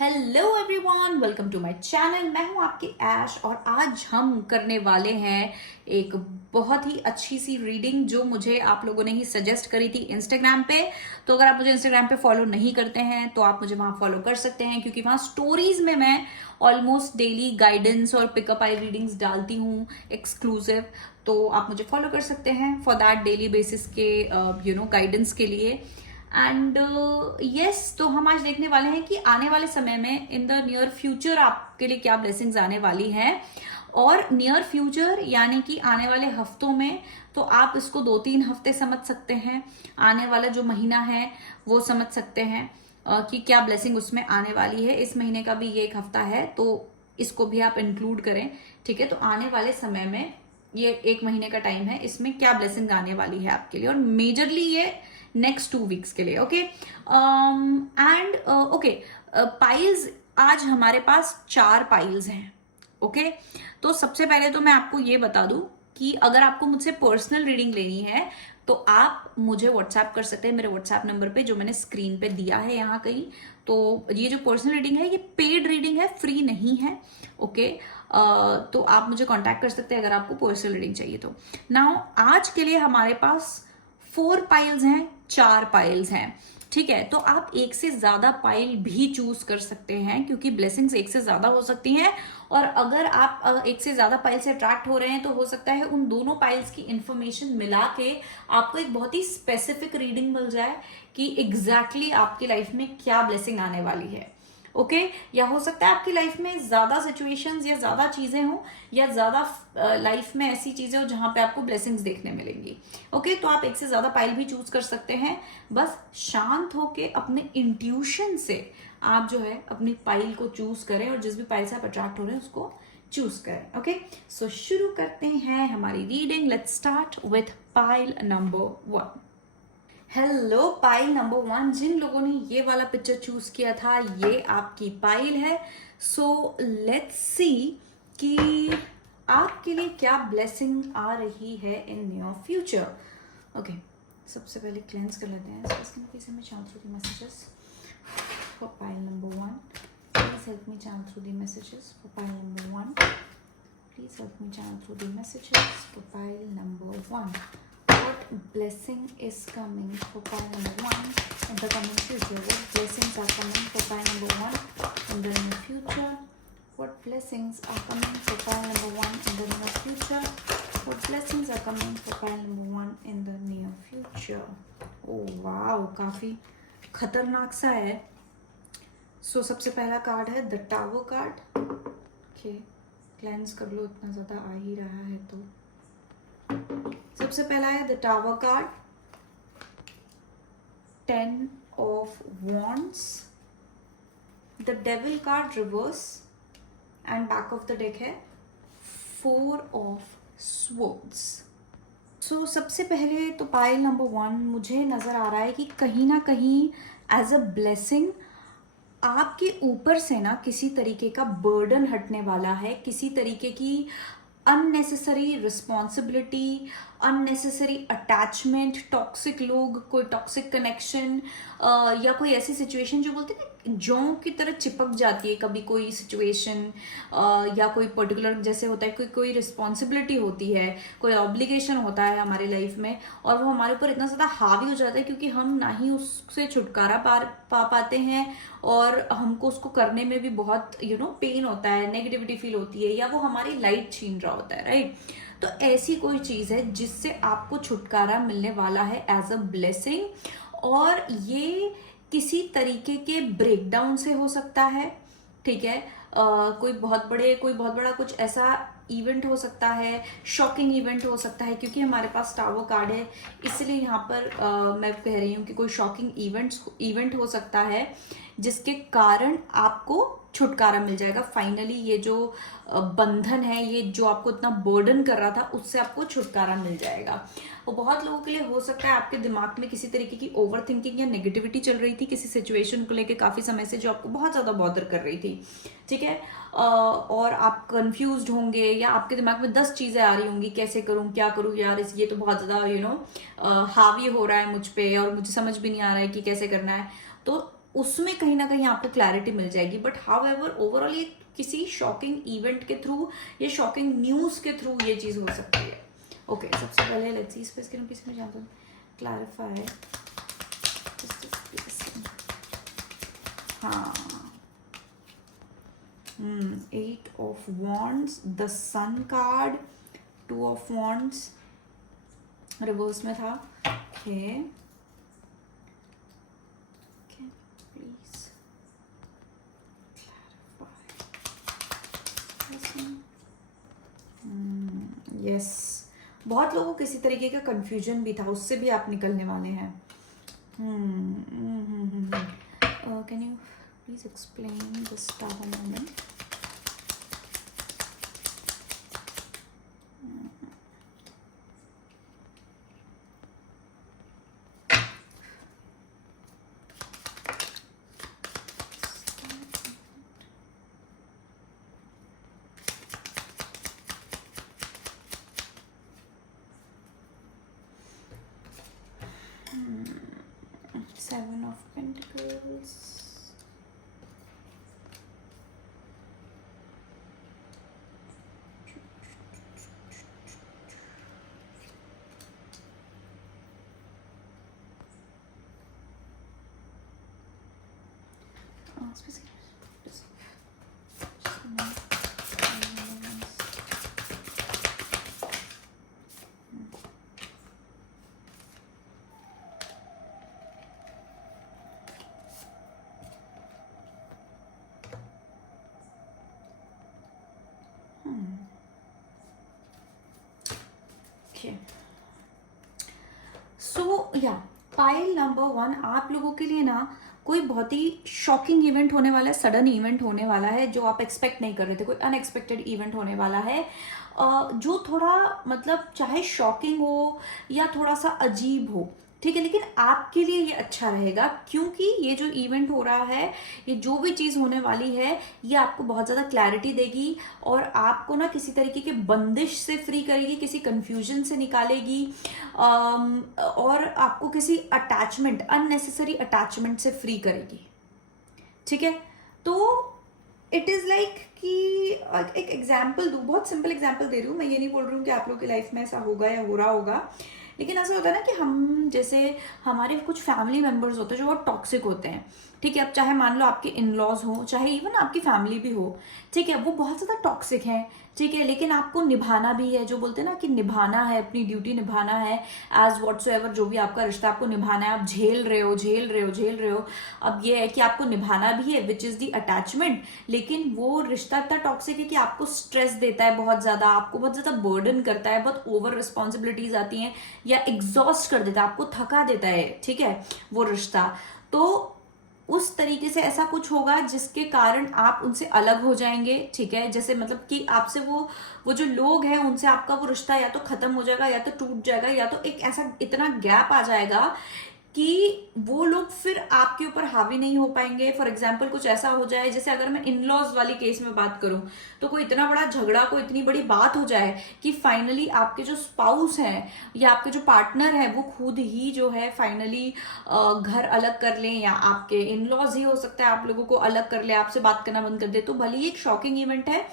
Hello everyone, welcome to my channel. मैं हूं आपकी ऐश और आज हम करने वाले हैं एक बहुत ही अच्छी सी रीडिंग जो मुझे आप लोगों ने ही सजेस्ट करी थी इंस्टाग्राम पे। तो अगर आप मुझे इंस्टाग्राम पे फॉलो नहीं करते हैं तो आप मुझे वहां फॉलो कर सकते हैं, क्योंकि वहां स्टोरीज में मैं ऑलमोस्ट डेली गाइडेंस और पिकअप आई रीडिंग्स डालती हूँ एक्सक्लूसिव। तो आप मुझे फॉलो कर सकते हैं फॉर दैट डेली बेसिस के गाइडेंस के लिए। एंड यस, तो हम आज देखने वाले हैं कि आने वाले समय में इन द नियर फ्यूचर आपके लिए क्या ब्लेसिंग्स आने वाली हैं। और नियर फ्यूचर यानी कि आने वाले हफ्तों में, तो आप इसको 2-3 हफ्ते समझ सकते हैं। आने वाला जो महीना है वो समझ सकते हैं कि क्या ब्लेसिंग उसमें आने वाली है। इस महीने का भी ये एक हफ्ता है तो इसको भी आप इंक्लूड करें, ठीक है। तो आने वाले समय में ये 1 महीने का टाइम है, इसमें क्या ब्लेसिंग आने वाली है आपके लिए, और मेजरली ये नेक्स्ट 2 वीक्स के लिए। ओके एंड ओके, पाइल्स आज हमारे पास 4 पाइल्स हैं। ओके तो सबसे पहले तो मैं आपको ये बता दूं कि अगर आपको मुझसे पर्सनल रीडिंग लेनी है तो आप मुझे व्हाट्सएप कर सकते हैं मेरे व्हाट्सएप नंबर पे जो मैंने स्क्रीन पे दिया है यहाँ कहीं। तो ये जो पर्सनल रीडिंग है ये पेड रीडिंग है, फ्री नहीं है। ओके तो आप मुझे कांटेक्ट कर सकते हैं अगर आपको पर्सनल रीडिंग चाहिए तो। नाउ आज के लिए हमारे पास 4 पाइल्स हैं, 4 पाइल्स हैं, ठीक है। तो आप एक से ज्यादा पाइल भी चूज कर सकते हैं क्योंकि ब्लेसिंग्स एक से ज्यादा हो सकती हैं। और अगर आप एक से ज्यादा पाइल से अट्रैक्ट हो रहे हैं तो हो सकता है उन दोनों पाइल्स की इंफॉर्मेशन मिला के आपको एक बहुत ही स्पेसिफिक रीडिंग मिल जाए कि एग्जैक्टली आपकी लाइफ में क्या ब्लेसिंग आने वाली है। ओके या हो सकता है आपकी लाइफ में ज्यादा सिचुएशंस या ज्यादा चीजें हो या ज्यादा लाइफ में ऐसी चीजें हो जहां पे आपको ब्लेसिंग्स देखने मिलेंगी। ओके तो आप एक से ज्यादा पाइल भी चूज कर सकते हैं। बस शांत होके अपने इंट्यूशन से आप जो है अपनी पाइल को चूज करें और जिस भी पाइल से आप अट्रैक्ट हो रहे हैं उसको चूज करें। ओके सो शुरू करते हैं हमारी reading. Let's start with pile number 1। Hello pile number 1, जिन लोगों ने ये वाला पिक्चर चूज किया था ये आपकी पाइल है। सो लेट्स सी कि आपके लिए क्या ब्लेसिंग आ रही है इन नियर फ्यूचर। ओके सबसे पहले क्लेंस कर लेते हैं। Please help me channel through the messages for pile number 1। Please help me channel through the messages for pile number 1। Please help me channel through the messages for pile number 1। What blessing is coming for pile number 1 in the coming future? What blessings are coming for pile number 1 in the near future? What blessings are coming for pile number 1 in the near future? What blessings are coming for pile number 1 in the near future? Oh wow, काफी खतरनाक सा है। सो सबसे पहला card है the tower card. Okay cleanse कर लो, इतना ज्यादा आ ही रहा है तो। सबसे पहला है the tower card, 10 of wands, the devil card reverse and back of the deck है 4 ऑफ स्वॉर्ड्स। सो सबसे पहले तो पाइल नंबर 1 मुझे नजर आ रहा है कि कहीं ना कहीं एज अ ब्लेसिंग आपके ऊपर से ना किसी तरीके का बर्डन हटने वाला है, किसी तरीके की unnecessary responsibility, unnecessary attachment, toxic लोग, कोई टॉक्सिक कनेक्शन या कोई ऐसी सिचुएशन जो बोलते हैं ना जौ की तरह चिपक जाती है। कभी कोई सिचुएशन या कोई पर्टिकुलर जैसे होता है कोई रिस्पॉन्सिबिलिटी होती है, कोई ऑब्लिगेशन होता है हमारी लाइफ में और वो हमारे ऊपर इतना ज़्यादा हावी हो जाता है क्योंकि हम ना ही उससे छुटकारा पा पाते हैं और हमको उसको करने में भी बहुत पेन होता है, नेगेटिविटी फील होती है या वो हमारी लाइट छीन रहा होता है, राइट। तो ऐसी कोई चीज है जिससे आपको छुटकारा मिलने वाला है एज अ ब्लेसिंग और ये किसी तरीके के ब्रेकडाउन से हो सकता है, ठीक है। कोई बहुत बड़ा कुछ ऐसा इवेंट हो सकता है, शॉकिंग इवेंट हो सकता है क्योंकि हमारे पास टावर कार्ड है इसलिए यहाँ पर मैं कह रही हूँ कि कोई शॉकिंग इवेंट हो सकता है जिसके कारण आपको छुटकारा मिल जाएगा। फाइनली ये जो बंधन है, ये जो आपको इतना बर्डन कर रहा था उससे आपको छुटकारा मिल जाएगा। और बहुत लोगों के लिए हो सकता है आपके दिमाग में किसी तरीके की ओवर थिंकिंग या नेगेटिविटी चल रही थी किसी सिचुएशन को लेकर काफी समय से जो आपको बहुत ज्यादा बॉदर कर रही थी, ठीक है। और आप कंफ्यूज्ड होंगे या आपके दिमाग में 10 चीजें आ रही होंगी, कैसे करूं, क्या करूं यार, ये तो बहुत ज्यादा हावी हो रहा है मुझ पे और मुझे समझ भी नहीं आ रहा है कि कैसे करना है। तो उसमें कहीं ना कहीं आपको क्लैरिटी मिल जाएगी। बट हाउ एवर ओवरऑल ये किसी शॉकिंग इवेंट के थ्रू या शॉकिंग न्यूज़ के थ्रू ये चीज़ हो सकती है। ओके, सबसे पहले लेट्स सी स्पेस के पीस में जानते हैं क्लैरिफाई। हाँ, 8 of wands, the sun card, 2 of wands reverse में था। ओके, प्लीज यस, बहुत लोगों को किसी तरीके का कंफ्यूजन भी था, उससे भी आप निकलने वाले हैं। Can you please explain this tower moment? Seven of Pentacles, सो या पाइल नंबर 1, आप लोगों के लिए ना कोई बहुत ही शॉकिंग इवेंट होने वाला है, सडन इवेंट होने वाला है जो आप एक्सपेक्ट नहीं कर रहे थे। कोई अनएक्सपेक्टेड इवेंट होने वाला है जो थोड़ा मतलब चाहे शॉकिंग हो या थोड़ा सा अजीब हो, ठीक है, लेकिन आपके लिए ये अच्छा रहेगा क्योंकि ये जो इवेंट हो रहा है, ये जो भी चीज़ होने वाली है, ये आपको बहुत ज़्यादा क्लैरिटी देगी और आपको ना किसी तरीके के बंदिश से फ्री करेगी, किसी कंफ्यूजन से निकालेगी और आपको किसी अटैचमेंट, अननेसेसरी अटैचमेंट से फ्री करेगी। ठीक है, तो इट इज़ लाइक कि एक एग्जाम्पल दूँ, बहुत सिंपल एग्जाम्पल दे रही हूँ, मैं ये नहीं बोल रही हूँ कि आप लोगों की लाइफ में ऐसा होगा या हो रहा होगा, लेकिन ऐसा होता है ना कि हम जैसे हमारे कुछ फैमिली मेंबर्स होते हैं जो बहुत टॉक्सिक होते हैं। ठीक है, अब चाहे मान लो आपके इन लॉज हो, चाहे इवन आपकी फैमिली भी हो, ठीक है, वो बहुत ज़्यादा टॉक्सिक हैं, ठीक है, लेकिन आपको निभाना भी है, जो बोलते हैं ना कि निभाना है, अपनी ड्यूटी निभाना है, एज व्हाट्सोएवर जो भी आपका रिश्ता आपको निभाना है, आप झेल रहे हो झेल रहे हो झेल रहे हो। अब ये है कि आपको निभाना भी है, विच इज़ दी अटैचमेंट, लेकिन वो रिश्ता इतना टॉक्सिक है कि आपको स्ट्रेस देता है बहुत ज़्यादा, आपको बहुत ज़्यादा बर्डन करता है, बहुत ओवर रिस्पॉन्सिबिलिटीज आती हैं या एग्जॉस्ट कर देता है, आपको थका देता है, ठीक है, वो रिश्ता। तो उस तरीके से ऐसा कुछ होगा जिसके कारण आप उनसे अलग हो जाएंगे। ठीक है, जैसे मतलब कि आपसे वो जो लोग हैं उनसे आपका वो रिश्ता या तो खत्म हो जाएगा या तो टूट जाएगा, या तो एक ऐसा इतना गैप आ जाएगा कि वो लोग फिर आपके ऊपर हावी नहीं हो पाएंगे। फॉर एग्जाम्पल कुछ ऐसा हो जाए, जैसे अगर मैं इन लॉज वाली केस में बात करूं, तो कोई इतना बड़ा झगड़ा, कोई इतनी बड़ी बात हो जाए कि फाइनली आपके जो स्पाउस हैं या आपके जो पार्टनर है वो खुद ही जो है फाइनली घर अलग कर लें, या आपके इन लॉज ही हो सकता है आप लोगों को अलग कर ले, आपसे बात करना बंद कर दे। तो भले ही एक शॉकिंग इवेंट है,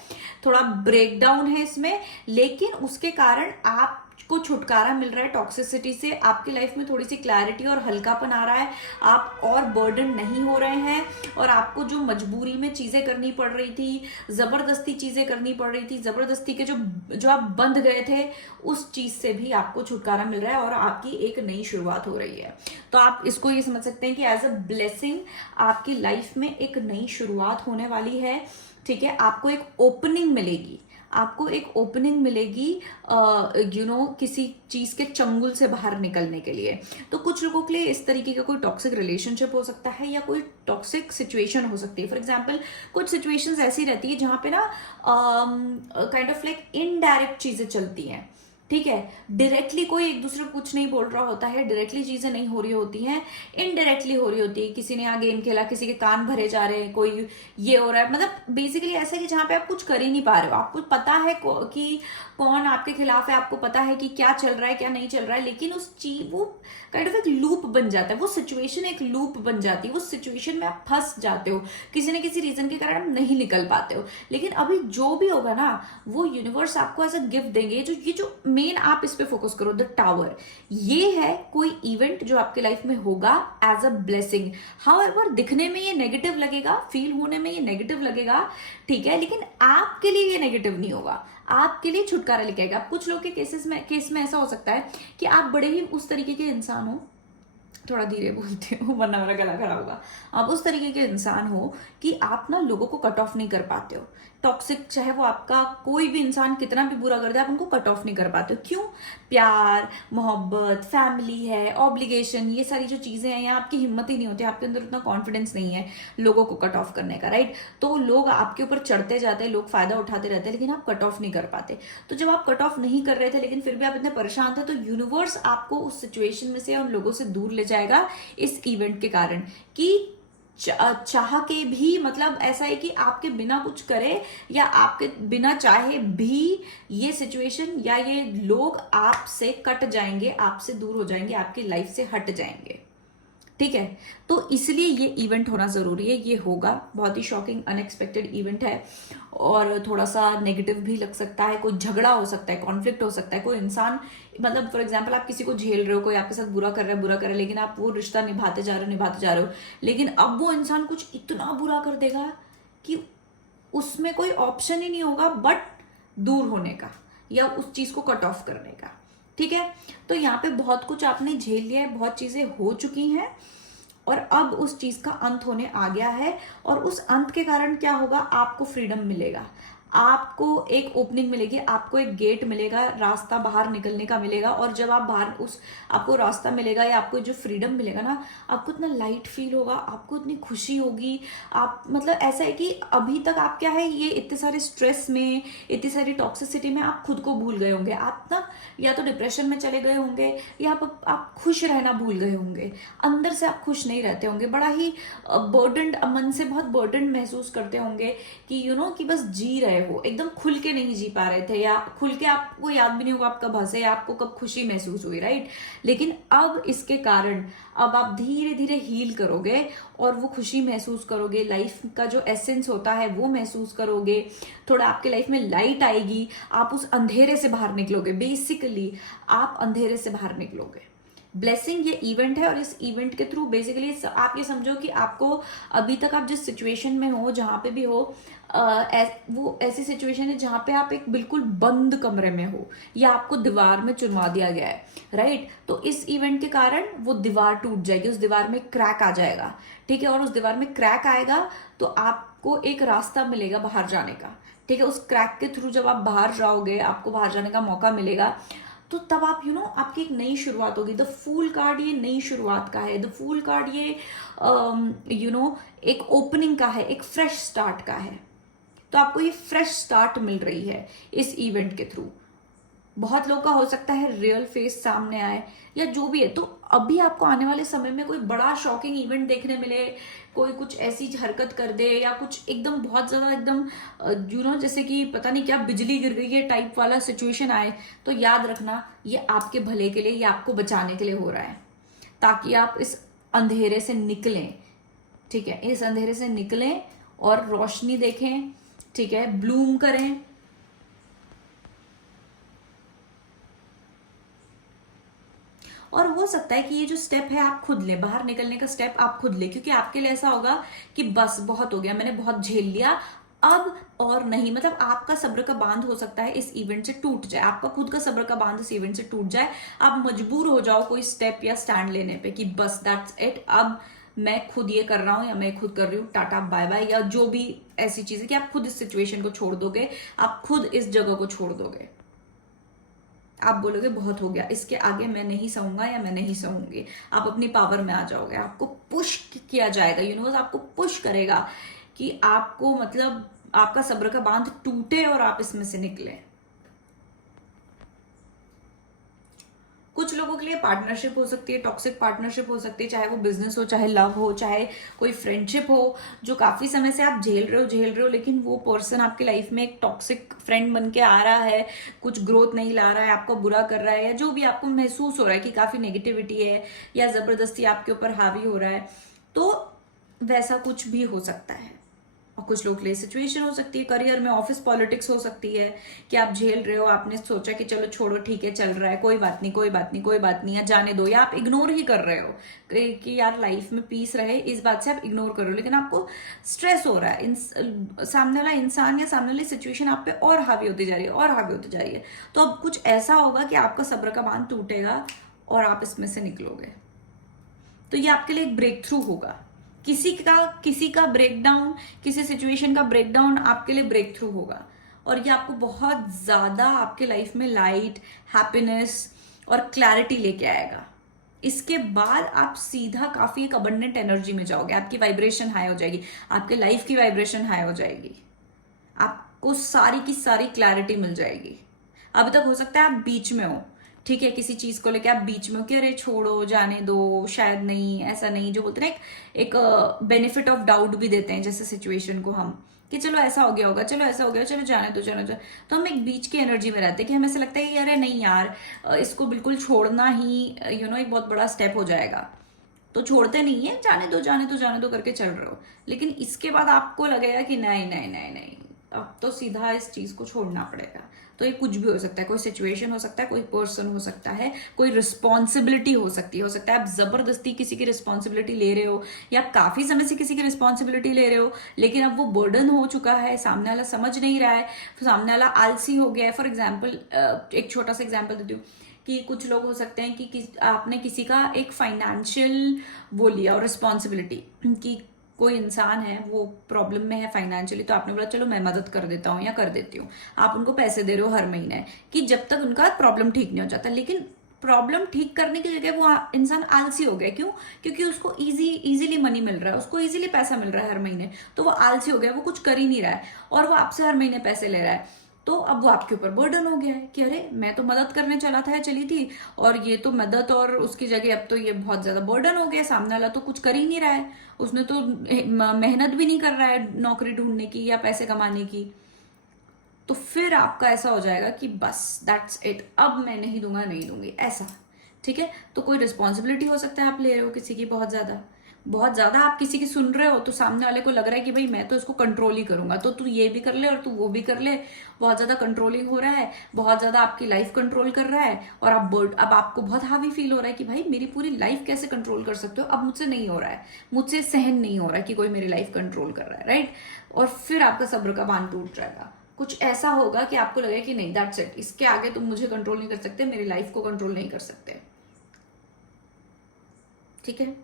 थोड़ा ब्रेकडाउन है इसमें, लेकिन उसके कारण आप को छुटकारा मिल रहा है टॉक्सिसिटी से, आपकी लाइफ में थोड़ी सी क्लैरिटी और हल्कापन आ रहा है, आप और बर्डन नहीं हो रहे हैं, और आपको जो मजबूरी में चीजें करनी पड़ रही थी, जबरदस्ती चीजें करनी पड़ रही थी, जबरदस्ती के जो आप बंध गए थे, उस चीज से भी आपको छुटकारा मिल रहा है और आपकी एक नई शुरुआत हो रही है। तो आप इसको ये समझ सकते हैं कि एज अ ब्लेसिंग आपकी लाइफ में एक नई शुरुआत होने वाली है। ठीक है, आपको एक ओपनिंग मिलेगी, आपको एक ओपनिंग मिलेगी किसी चीज के चंगुल से बाहर निकलने के लिए। तो कुछ लोगों के लिए इस तरीके का कोई टॉक्सिक रिलेशनशिप हो सकता है या कोई टॉक्सिक सिचुएशन हो सकती है। फॉर एग्जांपल कुछ सिचुएशंस ऐसी रहती है जहां पे ना काइंड ऑफ लाइक इनडायरेक्ट चीजें चलती हैं। ठीक है, डायरेक्टली कोई एक दूसरे को कुछ नहीं बोल रहा होता है, डायरेक्टली चीजें नहीं हो रही होती हैं, इनडायरेक्टली हो रही होती है। किसी ने यहाँ गेम खेला, किसी के कान भरे जा रहे हैं, कोई ये हो रहा है, मतलब बेसिकली ऐसा है कि जहां पे आप कुछ कर ही नहीं पा रहे हो, आपको पता है कि कौन आपके खिलाफ है, आपको पता है कि क्या चल रहा है क्या नहीं चल रहा है, लेकिन उस चीज वो काइंड ऑफ एक लूप बन जाता है, वो सिचुएशन एक लूप बन जाती है, वो सिचुएशन में आप फंस जाते हो, किसी न किसी रीजन के कारण आप नहीं निकल पाते हो। लेकिन अभी जो भी होगा ना, वो यूनिवर्स आपको एज अ गिफ्ट देंगे। ये जो मेन आप इस पे फोकस करो, द टावर, ये है कोई इवेंट जो आपके लाइफ में होगा एज अ ब्लेसिंग। हाउएवर दिखने में ये नेगेटिव लगेगा, फील होने में ये नेगेटिव लगेगा, ठीक है, लेकिन आपके लिए ये नेगेटिव नहीं होगा, आपके लिए छुटकारा लेके आएगा। कुछ लोग के केस में ऐसा हो सकता है कि आप बड़े ही उस तरीके के इंसान हो, थोड़ा धीरे बोलते हो वरना मेरा गला खराब होगा, आप उस तरीके के इंसान हो कि आप ना लोगों को कट ऑफ नहीं कर पाते हो। टॉक्सिक चाहे वो आपका कोई भी इंसान कितना भी बुरा कर दे, आप उनको कट ऑफ नहीं कर पाते हो। क्यों? प्यार, मोहब्बत, फैमिली है, ऑब्लिगेशन, ये सारी जो चीजें हैं, यहाँ आपकी हिम्मत ही नहीं होती, आपके अंदर उतना कॉन्फिडेंस नहीं है लोगों को कट ऑफ करने का, राइट। तो लोग आपके ऊपर चढ़ते जाते हैं, लोग फायदा उठाते रहते हैं, लेकिन आप कट ऑफ नहीं कर पाते। तो जब आप कट ऑफ नहीं कर रहे थे लेकिन फिर भी आप इतने परेशान थे, तो यूनिवर्स आपको उस सिचुएशन में से, उन लोगों से दूर ले जाएगा इस इवेंट के कारण। कि चाह के भी, मतलब ऐसा है कि आपके बिना कुछ करे या आपके बिना चाहे भी ये सिचुएशन या ये लोग आपसे कट जाएंगे, आपसे दूर हो जाएंगे, आपकी लाइफ से हट जाएंगे, ठीक है। तो इसलिए ये इवेंट होना जरूरी है, ये होगा। बहुत ही शॉकिंग अनएक्सपेक्टेड इवेंट है और थोड़ा सा नेगेटिव भी लग सकता है, कोई झगड़ा हो सकता है, कॉन्फ्लिक्ट हो सकता है, कोई इंसान, मतलब फॉर एग्जांपल आप किसी को झेल रहे हो, कोई आपके साथ बुरा कर रहा है, लेकिन आप वो रिश्ता निभाते जा रहे हो, लेकिन अब वो इंसान कुछ इतना बुरा कर देगा कि उसमें कोई ऑप्शन ही नहीं होगा बट दूर होने का या उस चीज को कट ऑफ करने का, ठीक है। तो यहाँ पे बहुत कुछ आपने झेल लिया है, बहुत चीजें हो चुकी हैं और अब उस चीज का अंत होने आ गया है। और उस अंत के कारण क्या होगा, आपको फ्रीडम मिलेगा, आपको एक ओपनिंग मिलेगी, आपको एक गेट मिलेगा, रास्ता बाहर निकलने का मिलेगा। और जब आप बाहर आपको रास्ता मिलेगा या आपको जो फ्रीडम मिलेगा ना, आपको इतना लाइट फील होगा, आपको इतनी खुशी होगी। आप मतलब ऐसा है कि अभी तक आप क्या है, ये इतने सारे स्ट्रेस में, इतनी सारी टॉक्सिसिटी में आप खुद को भूल गए होंगे। आप ना या तो डिप्रेशन में चले गए होंगे या आप खुश रहना भूल गए होंगे, अंदर से आप खुश नहीं रहते होंगे, बड़ा ही बर्डन्ड, मन से बहुत बर्डन्ड महसूस करते होंगे कि कि बस जी रहे हो, एकदम खुल के नहीं जी पा रहे थे, या खुल के आपको याद भी नहीं होगा आप कब हंसे या आपको कब खुशी महसूस हुई, राइट। लेकिन अब इसके कारण अब आप धीरे धीरे हील करोगे और वो खुशी महसूस करोगे, लाइफ का जो एसेंस होता है वो महसूस करोगे, थोड़ा आपके लाइफ में लाइट आएगी, आप उस अंधेरे से बाहर निकलोगे। बेसिकली आप अंधेरे से बाहर निकलोगे। ब्लेसिंग ये इवेंट है और इस इवेंट के थ्रू बेसिकली आप ये समझो कि आपको अभी तक आप जिस सिचुएशन में हो, जहां पे भी हो, वो ऐसी सिचुएशन है जहां पे आप एक बिल्कुल बंद कमरे में हो या आपको दीवार में चुनवा दिया गया है, राइट। तो इस इवेंट के कारण वो दीवार टूट जाएगी, उस दीवार में क्रैक आ जाएगा, ठीक है। और उस दीवार में क्रैक आएगा तो आपको एक रास्ता मिलेगा बाहर जाने का, ठीक है। उस क्रैक के थ्रू जब आप बाहर जाओगे, आपको बाहर जाने का मौका मिलेगा, तो तब आप आपकी एक नई शुरुआत होगी। द फूल कार्ड ये नई शुरुआत का है, द फूल कार्ड ये एक ओपनिंग का है, एक फ्रेश स्टार्ट का है। तो आपको ये फ्रेश स्टार्ट मिल रही है इस इवेंट के थ्रू। बहुत लोगों का हो सकता है रियल फेस सामने आए या जो भी है। तो अभी आपको आने वाले समय में कोई बड़ा शॉकिंग इवेंट देखने मिले, कोई कुछ ऐसी हरकत कर दे या कुछ एकदम बहुत ज्यादा एकदम जैसे कि पता नहीं क्या बिजली गिर गई है टाइप वाला सिचुएशन आए, तो याद रखना ये आपके भले के लिए, ये आपको बचाने के लिए हो रहा है, ताकि आप इस अंधेरे से निकलें, ठीक है। इस अंधेरे से निकलें और रोशनी देखें, ठीक है, ब्लूम करें। और हो सकता है कि ये जो स्टेप है आप खुद ले, बाहर निकलने का स्टेप आप खुद ले, क्योंकि आपके लिए ऐसा होगा कि बस बहुत हो गया, मैंने बहुत झेल लिया, अब और नहीं। मतलब आपका सब्र का बांध हो सकता है इस इवेंट से टूट जाए, आपका खुद का सब्र का बांध इस इवेंट से टूट जाए, आप मजबूर हो जाओ कोई स्टेप या स्टैंड लेने पे कि बस दैट्स इट, अब मैं खुद ये कर रहा हूं या मैं खुद कर रही हूँ, टाटा बाय बाय, या जो भी ऐसी चीज है कि आप खुद इस सिचुएशन को छोड़ दोगे, आप खुद इस जगह को छोड़ दोगे, आप बोलोगे बहुत हो गया, इसके आगे मैं नहीं सहूंगा या मैं नहीं सहूंगी। आप अपनी पावर में आ जाओगे, आपको पुश किया जाएगा, यूनिवर्स आपको पुश करेगा कि आपको मतलब आपका सब्र का बांध टूटे और आप इसमें से निकले। कुछ लोगों के लिए पार्टनरशिप हो सकती है, टॉक्सिक पार्टनरशिप हो सकती है, चाहे वो बिजनेस हो, चाहे लव हो, चाहे कोई फ्रेंडशिप हो, जो काफी समय से आप झेल रहे हो, लेकिन वो पर्सन आपकी लाइफ में एक टॉक्सिक फ्रेंड बन के आ रहा है, कुछ ग्रोथ नहीं ला रहा है, आपको बुरा कर रहा है, या जो भी आपको महसूस हो रहा है कि काफी नेगेटिविटी है या जबरदस्ती आपके ऊपर हावी हो रहा है, तो वैसा कुछ भी हो सकता है। और कुछ लोग के लिए सिचुएशन हो सकती है, करियर में ऑफिस पॉलिटिक्स हो सकती है कि आप झेल रहे हो, आपने सोचा कि चलो छोड़ो, ठीक है, चल रहा है, कोई बात नहीं, कोई बात नहीं, कोई बात नहीं, या जाने दो, या आप इग्नोर ही कर रहे हो कि यार लाइफ में पीस रहे, इस बात से आप इग्नोर कर रहे हो, लेकिन आपको स्ट्रेस हो रहा है, सामने वाला इंसान या सामने वाली सिचुएशन आप पे और हावी होती जा रही है, और हावी होती जा रही है। तो अब कुछ ऐसा होगा कि आपका सब्र का बांध टूटेगा और आप इसमें से निकलोगे। तो ये आपके लिए एक ब्रेक थ्रू होगा। किसी का ब्रेकडाउन, किसी सिचुएशन का ब्रेकडाउन आपके लिए ब्रेक थ्रू होगा, और ये आपको बहुत ज्यादा आपके लाइफ में लाइट, हैप्पीनेस और क्लैरिटी लेके आएगा। इसके बाद आप सीधा काफी एक अबंडेंट एनर्जी में जाओगे, आपकी वाइब्रेशन हाई हो जाएगी, आपके लाइफ की वाइब्रेशन हाई हो जाएगी, आपको सारी की सारी क्लैरिटी मिल जाएगी। अभी तक हो सकता है आप बीच में हो, ठीक है, किसी चीज को लेके आप बीच में हो कि अरे छोड़ो, जाने दो, शायद नहीं, ऐसा नहीं, जो बोलते हैं एक बेनिफिट ऑफ डाउट भी देते हैं जैसे सिचुएशन को हम, कि चलो ऐसा हो गया होगा, चलो ऐसा हो गया, चलो जाने दो, जाने दो। तो हम एक बीच की एनर्जी में रहते हैं कि हमें ऐसा लगता है कि अरे नहीं यार, इसको बिल्कुल छोड़ना ही एक बहुत बड़ा स्टेप हो जाएगा, तो छोड़ते नहीं है, जाने दो, जाने दो, जाने दो करके चल रहे हो। लेकिन इसके बाद आपको लगेगा कि नहीं नहीं नहीं नहीं, अब तो सीधा इस चीज को छोड़ना पड़ेगा। तो ये कुछ भी हो सकता है, कोई सिचुएशन हो सकता है, कोई पर्सन हो सकता है, कोई रिस्पॉन्सिबिलिटी हो सकता है आप जबरदस्ती किसी की रिस्पॉन्सिबिलिटी ले रहे हो, या आप काफी समय से किसी की रिस्पॉन्सिबिलिटी ले रहे हो, लेकिन अब वो बर्डन हो चुका है, सामने वाला समझ नहीं रहा है, सामने वाला आलसी हो गया है। फॉर एग्जाम्पल, एक छोटा सा एग्जाम्पल देती हूँ कि कुछ लोग हो सकते हैं कि आपने किसी का एक फाइनेंशियल वो लिया और रिस्पॉन्सिबिलिटी, कि कोई इंसान है वो प्रॉब्लम में है फाइनेंशियली, तो आपने बोला चलो मैं मदद कर देता हूँ या कर देती हूँ, आप उनको पैसे दे रहे हो हर महीने, कि जब तक उनका प्रॉब्लम ठीक नहीं हो जाता। लेकिन प्रॉब्लम ठीक करने की जगह वो इंसान आलसी हो गया, क्यों? क्योंकि उसको इजीली मनी मिल रहा है, उसको इजीली पैसा मिल रहा है हर महीने, तो वो आलसी हो गया, वो कुछ कर ही नहीं रहा है, और वो आपसे हर महीने पैसे ले रहा है। तो अब वो आपके ऊपर बर्डन हो गया है कि अरे मैं तो मदद करने चला था, चली थी, और ये तो मदद, और उसकी जगह अब तो ये बहुत ज्यादा बर्डन हो गया, सामने वाला तो कुछ कर ही नहीं रहा है, उसने तो मेहनत भी नहीं कर रहा है नौकरी ढूंढने की या पैसे कमाने की। तो फिर आपका ऐसा हो जाएगा कि बस दैट्स इट, अब मैं नहीं दूंगा, नहीं दूंगी, ऐसा। ठीक है, तो कोई रिस्पॉन्सिबिलिटी हो सकता है आप ले रहे हो किसी की, बहुत ज्यादा आप किसी की सुन रहे हो, तो सामने वाले को लग रहा है कि भाई मैं तो इसको कंट्रोल ही करूंगा, तो तू ये भी कर ले और तू वो भी कर ले, बहुत ज्यादा कंट्रोलिंग हो रहा है, बहुत ज्यादा आपकी लाइफ कंट्रोल कर रहा है, और अब आपको बहुत हावी फील हो रहा है कि भाई मेरी पूरी लाइफ कैसे कंट्रोल कर सकते हो, अब मुझसे नहीं हो रहा है, मुझसे सहन नहीं हो रहा है कि कोई मेरी लाइफ कंट्रोल कर रहा है, राइट? और फिर आपका सब्र का बांध टूट जाएगा। कुछ ऐसा होगा कि आपको लगे कि नहीं, दैट्स इट, इसके आगे तुम मुझे कंट्रोल नहीं कर सकते, मेरी लाइफ को कंट्रोल नहीं कर सकते। ठीक है,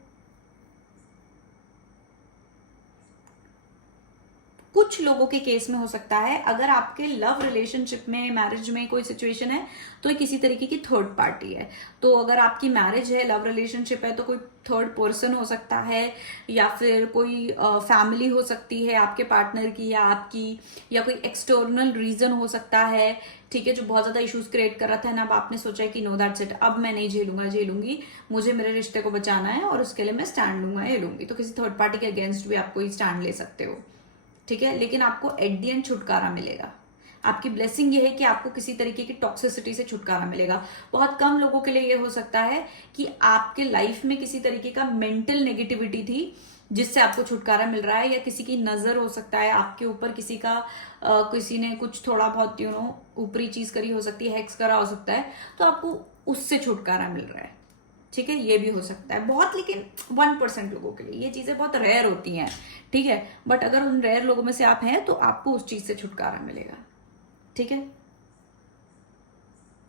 कुछ लोगों के केस में हो सकता है, अगर आपके लव रिलेशनशिप में, मैरिज में कोई सिचुएशन है, तो ये किसी तरीके की थर्ड पार्टी है। तो अगर आपकी मैरिज है, लव रिलेशनशिप है, तो कोई थर्ड पर्सन हो सकता है, या फिर कोई फैमिली हो सकती है आपके पार्टनर की या आपकी, या कोई एक्सटर्नल रीजन हो सकता है, ठीक है, जो बहुत ज्यादा इश्यूज क्रिएट कर रहा था ना, अब आपने सोचा है कि नो दैट्स इट, अब मैं नहीं झेलूंगी, मुझे मेरे रिश्ते को बचाना है और उसके लिए मैं स्टैंड लूंगा, ये लूंगी। तो किसी थर्ड पार्टी के अगेंस्ट भी आप कोई स्टैंड ले सकते हो, ठीक है, लेकिन आपको एट दी एंड छुटकारा मिलेगा। आपकी ब्लेसिंग ये है कि आपको किसी तरीके की टॉक्सिसिटी से छुटकारा मिलेगा। बहुत कम लोगों के लिए ये हो सकता है कि आपके लाइफ में किसी तरीके का मेंटल नेगेटिविटी थी जिससे आपको छुटकारा मिल रहा है, या किसी की नजर हो सकता है आपके ऊपर, किसी ने कुछ थोड़ा बहुत ऊपरी चीज करी हो सकती है, हैक्स करा हो सकता है, तो आपको उससे छुटकारा मिल रहा है। ठीक है, ये भी हो सकता है बहुत, लेकिन 1% लोगों के लिए ये चीजें बहुत रेयर होती हैं। ठीक है, बट अगर उन रेयर लोगों में से आप हैं तो आपको उस चीज से छुटकारा मिलेगा। ठीक है,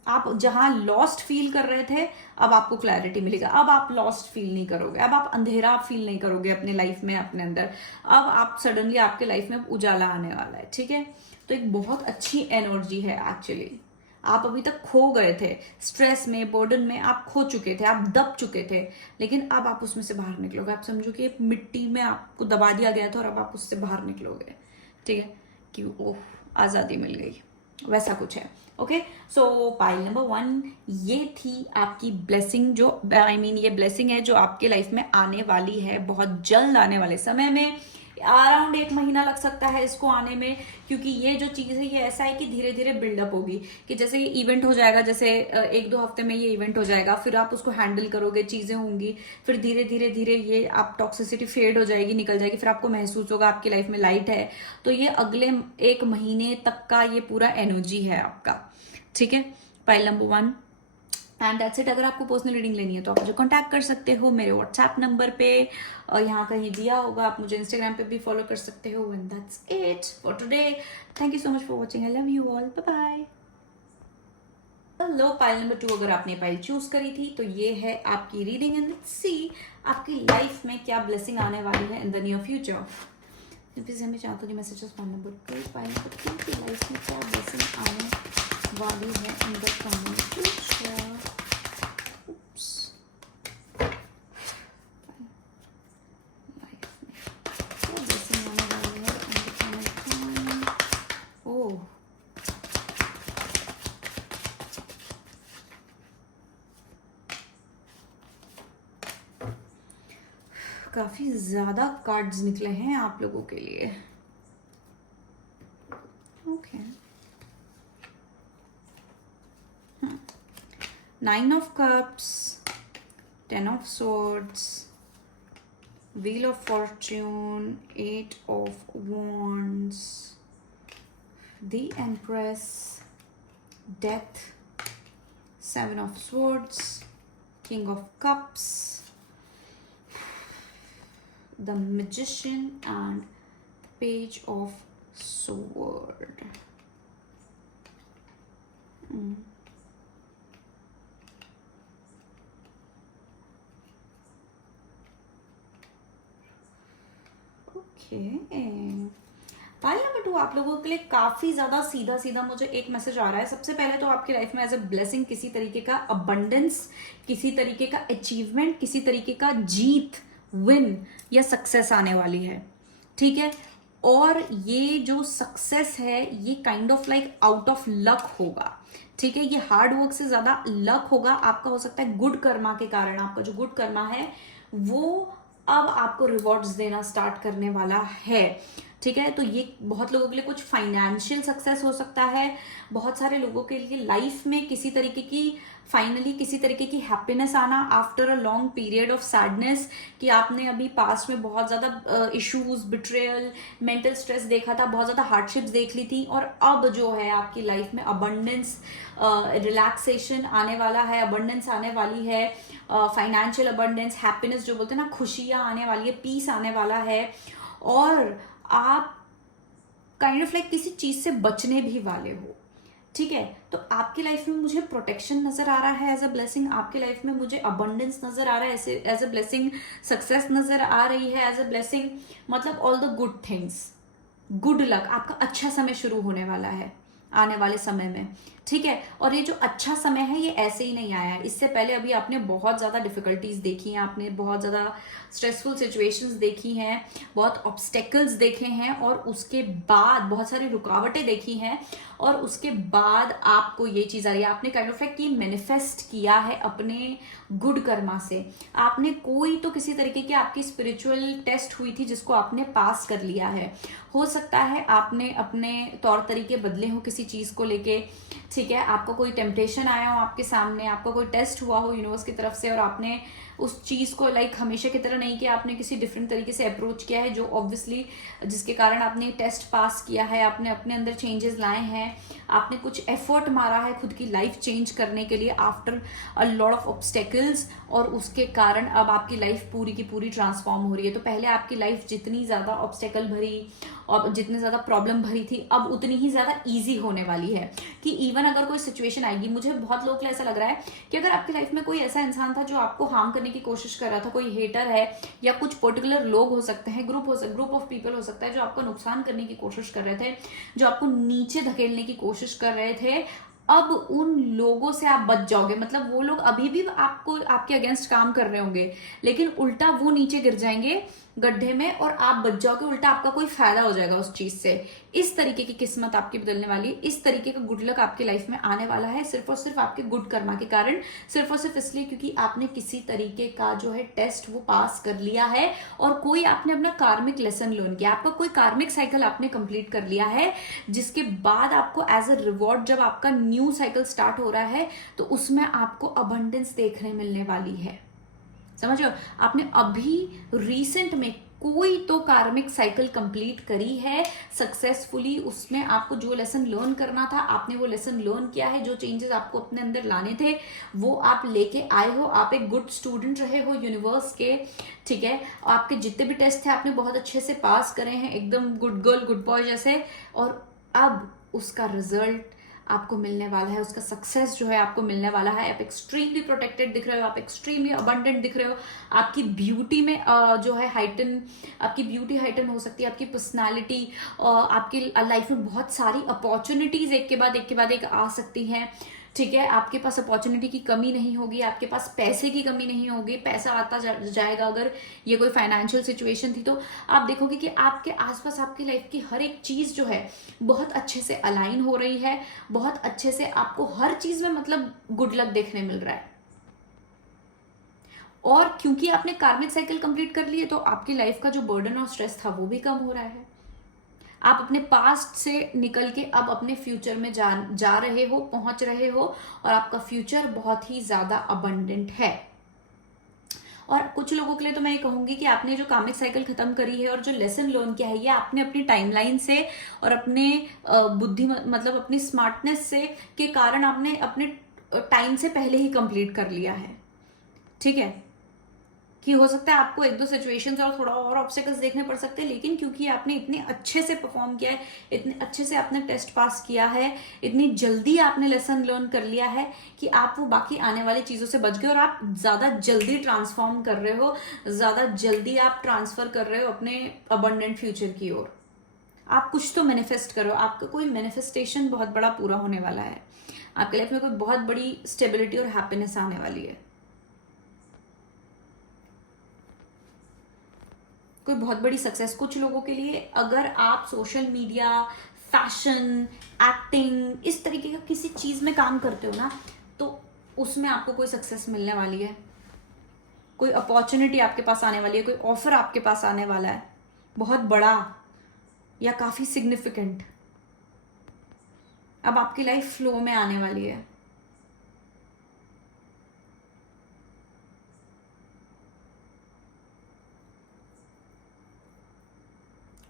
आप जहां लॉस्ट फील कर रहे थे, अब आपको क्लैरिटी मिलेगा, अब आप लॉस्ट फील नहीं करोगे, अब आप अंधेरा फील नहीं करोगे अपने लाइफ में, अपने अंदर। अब आप सडनली आपके लाइफ में उजाला आने वाला है। ठीक है, तो एक बहुत अच्छी एनर्जी है एक्चुअली। आप अभी तक खो गए थे, स्ट्रेस में, बर्डन में आप खो चुके थे, आप दब चुके थे, लेकिन अब आप उसमें से बाहर निकलोगे। आप समझो कि मिट्टी में आपको दबा दिया गया था और अब आप उससे बाहर निकलोगे। ठीक है, कि ओह, आजादी मिल गई। वैसा कुछ है। ओके, सो पाइल नंबर 1 ये थी आपकी ब्लेसिंग, जो ये ब्लेसिंग है जो आपके लाइफ में आने वाली है बहुत जल्द, आने वाले समय में। अराउंड 1 महीना लग सकता है इसको आने में, क्योंकि ये जो चीज़ है ये ऐसा है कि धीरे धीरे बिल्डअप होगी, कि जैसे ये इवेंट हो जाएगा, जैसे 1-2 हफ्ते में ये इवेंट हो जाएगा, फिर आप उसको हैंडल करोगे, चीज़ें होंगी, फिर धीरे धीरे धीरे ये आप टॉक्सिसिटी फेड हो जाएगी, निकल जाएगी, फिर आपको महसूस होगा आपकी लाइफ में लाइट है। तो ये अगले 1 महीने तक का ये पूरा एनर्जी है आपका, ठीक है। Pile number 1 and that's it. अगर आपको पर्सनल रीडिंग लेनी है तो आप मुझे कांटेक्ट कर सकते हो मेरे व्हाट्सएप नंबर पे, यहाँ कहीं दिया होगा, आप मुझे इंस्टाग्राम पे भी फॉलो कर सकते हो। And that's it for today. Thank you so much for watching. I love you all, bye bye. लो, पाइल नंबर 2 अगर आपने पाइल चूज करी थी तो ये है आपकी रीडिंग, एंड लेट्स सी आपकी लाइफ में क्या ब्लेसिंग आने वाली है in the near future. Please हमें चाहता हूँ messages pile number 2, pile number 2 की लाइफ में क्या ब्लेसिंग आने वाली है इन द कमिंग फ्यूचर। काफी ज्यादा कार्ड्स निकले हैं आप लोगों के लिए। Okay, 9 of cups, 10 of swords, Wheel of Fortune, 8 of Wands, the Empress, Death, 7 of Swords, King of Cups, the Magician, and Page of Sword. Pile number 2 आप लोगों के लिए काफी ज्यादा सीधा सीधा मुझे एक मैसेज आ रहा है। सबसे पहले तो आपकी लाइफ में एज अ ब्लेसिंग किसी तरीके का अबंडेंस, किसी तरीके का अचीवमेंट, किसी तरीके का जीत, विन या सक्सेस आने वाली है, ठीक है। और ये जो सक्सेस है ये kind of like out of luck होगा, ठीक है। ये हार्ड वर्क से ज्यादा लक होगा आपका, हो सकता है गुड कर्मा के कारण। आपका जो गुड कर्मा है वो अब आपको रिवॉर्ड्स देना स्टार्ट करने वाला है, ठीक है। तो ये बहुत लोगों के लिए कुछ फाइनेंशियल सक्सेस हो सकता है, बहुत सारे लोगों के लिए लाइफ में किसी तरीके की फाइनली किसी तरीके की हैप्पीनेस आना after a long period of sadness, कि आपने अभी पास्ट में बहुत ज्यादा इश्यूज, बिट्रेयल, मेंटल स्ट्रेस देखा था, बहुत ज्यादा हार्डशिप्स देख ली थी, और अब जो है आपकी लाइफ में अबंडेंस, रिलैक्सेशन आने वाला है, अबंडेंस आने वाली है, फाइनेंशियल अबंडेंस, हैप्पीनेस जो बोलते हैं ना, खुशियां आने वाली है, पीस आने वाला है, और आप काइंड ऑफ लाइक किसी चीज से बचने भी वाले हो, ठीक है। तो आपकी लाइफ में मुझे प्रोटेक्शन नजर आ रहा है एज अ ब्लेसिंग, आपकी लाइफ में मुझे अबंडेंस नजर आ रहा है एज अ ब्लेसिंग, सक्सेस नजर आ रही है एज अ ब्लेसिंग, मतलब all the good things, good luck, आपका अच्छा समय शुरू होने वाला है आने वाले समय में, ठीक है। और ये जो अच्छा समय है ये ऐसे ही नहीं आया है, इससे पहले अभी आपने बहुत ज़्यादा डिफिकल्टीज देखी हैं, आपने बहुत ज़्यादा स्ट्रेसफुल सिचुएशंस देखी हैं, बहुत ऑब्स्टेकल्स देखे हैं, और उसके बाद बहुत सारी रुकावटें देखी हैं, और उसके बाद आपको ये चीज़ आ रही है। आपने काइंड ऑफ लाइक मैनिफेस्ट किया है अपने गुड कर्मा से, आपने कोई तो किसी तरीके की आपकी स्पिरिचुअल टेस्ट हुई थी जिसको आपने पास कर लिया है। हो सकता है आपने अपने तौर तरीके बदले हो किसी चीज़ को लेके, ठीक है। आपको कोई टेम्पटेशन आया हो आपके सामने, आपको कोई टेस्ट हुआ हो यूनिवर्स की तरफ से, और आपने उस चीज़ को लाइक हमेशा की तरह नहीं किया, आपने किसी डिफरेंट तरीके से अप्रोच किया है, जो ऑब्वियसली जिसके कारण आपने टेस्ट पास किया है, आपने अपने अंदर चेंजेस लाए हैं, आपने कुछ एफर्ट मारा है खुद की लाइफ चेंज करने के लिए after a lot of obstacles, और उसके कारण अब आपकी लाइफ पूरी की पूरी ट्रांसफॉर्म हो रही है। तो पहले आपकी लाइफ जितनी ज़्यादा ऑब्स्टेकल भरी और जितनी ज़्यादा प्रॉब्लम भरी थी, अब उतनी ही ज़्यादा ईजी होने वाली है, कि इवन अगर कोई सिचुएशन आएगी, मुझे बहुत लोगों को ऐसा लग रहा है कि अगर आपकी लाइफ में कोई ऐसा इंसान था जो आपको हार्म करने की कोशिश कर रहा था, कोई हेटर है, या कुछ पर्टिकुलर लोग हो सकते हैं, ग्रुप ऑफ पीपल हो सकता है जो आपका नुकसान करने की कोशिश कर रहे थे, जो आपको नीचे धकेलने की कोशिश कर रहे थे, अब उन लोगों से आप बच जाओगे, मतलब वो लोग अभी भी आपको आपके अगेंस्ट काम कर रहे होंगे, लेकिन उल्टा वो नीचे गिर जाएंगे गड्ढे में और आप बच जाओगे, उल्टा आपका कोई फायदा हो जाएगा उस चीज से। इस तरीके की किस्मत आपकी बदलने वाली है, इस तरीके का गुड लक आपकी लाइफ में आने वाला है, सिर्फ और सिर्फ आपके गुड कर्मा के कारण, सिर्फ और सिर्फ इसलिए क्योंकि आपने किसी तरीके का जो है टेस्ट वो पास कर लिया है और कोई आपने अपना कार्मिक लेसन लर्न किया, आपका कोई कार्मिक साइकिल आपने कंप्लीट कर लिया है, जिसके बाद आपको एज अ रिवॉर्ड जब आपका न्यू साइकिल स्टार्ट हो रहा है तो उसमें आपको अबंडेंस देखने मिलने वाली है। समझ लो, आपने अभी रिसेंट में कोई तो कार्मिक साइकिल कंप्लीट करी है सक्सेसफुली, उसमें आपको जो लेसन लर्न करना था आपने वो लेसन लर्न किया है, जो चेंजेस आपको अपने अंदर लाने थे वो आप लेके आए हो, आप एक गुड स्टूडेंट रहे हो यूनिवर्स के, ठीक है। आपके जितने भी टेस्ट थे आपने बहुत अच्छे से पास करे हैं, एकदम गुड गर्ल गुड बॉय जैसे, और अब उसका रिजल्ट आपको मिलने वाला है, उसका सक्सेस जो है आपको मिलने वाला है। आप एक्सट्रीमली प्रोटेक्टेड दिख रहे हो, आप एक्सट्रीमली अबंडेंट दिख रहे हो, आपकी ब्यूटी में जो है हाइटन, आपकी ब्यूटी हाइटन हो सकती है, आपकी पर्सनालिटी, आपकी लाइफ में बहुत सारी अपॉर्चुनिटीज एक के बाद एक आ सकती हैं, ठीक है। आपके पास अपॉर्चुनिटी की कमी नहीं होगी, आपके पास पैसे की कमी नहीं होगी, पैसा आता जाएगा। अगर ये कोई फाइनेंशियल सिचुएशन थी तो आप देखोगे कि आपके आसपास आपकी लाइफ की हर एक चीज जो है बहुत अच्छे से अलाइन हो रही है, बहुत अच्छे से आपको हर चीज में मतलब गुड लक देखने मिल रहा है। और क्योंकि आपने कार्मिक साइकिल कंप्लीट कर लिए तो आपकी लाइफ का जो बर्डन और स्ट्रेस था वो भी कम हो रहा है। आप अपने पास्ट से निकल के अब अपने फ्यूचर में जा रहे हो, पहुंच रहे हो, और आपका फ्यूचर बहुत ही ज्यादा अबंडेंट है। और कुछ लोगों के लिए तो मैं ये कहूंगी कि आपने जो कार्मिक साइकिल खत्म करी है और जो लेसन लर्न किया है ये आपने अपनी टाइमलाइन से और अपने बुद्धि मतलब अपनी स्मार्टनेस से के कारण आपने अपने टाइम से पहले ही कंप्लीट कर लिया है, ठीक है। कि हो सकता है आपको एक दो सिचुएशंस और थोड़ा और ऑब्स्टेकल्स देखने पड़ सकते हैं, लेकिन क्योंकि आपने इतने अच्छे से परफॉर्म किया है, इतने अच्छे से आपने टेस्ट पास किया है, इतनी जल्दी आपने लेसन लर्न कर लिया है कि आप वो बाकी आने वाली चीजों से बच गए और आप ज्यादा जल्दी ट्रांसफॉर्म कर रहे हो, ज्यादा जल्दी आप ट्रांसफर कर रहे हो अपने अबंडेंट फ्यूचर की ओर। आप कुछ तो मैनिफेस्ट करो, आपका कोई मैनिफेस्टेशन बहुत बड़ा पूरा होने वाला है, आपके लाइफ में कोई बहुत बड़ी स्टेबिलिटी और हैप्पीनेस आने वाली है, कोई बहुत बड़ी सक्सेस। कुछ लोगों के लिए अगर आप सोशल मीडिया, फैशन, एक्टिंग, इस तरीके का किसी चीज में काम करते हो ना तो उसमें आपको कोई सक्सेस मिलने वाली है, कोई अपॉर्चुनिटी आपके पास आने वाली है, कोई ऑफर आपके पास आने वाला है बहुत बड़ा या काफी सिग्निफिकेंट। अब आपकी लाइफ फ्लो में आने वाली है।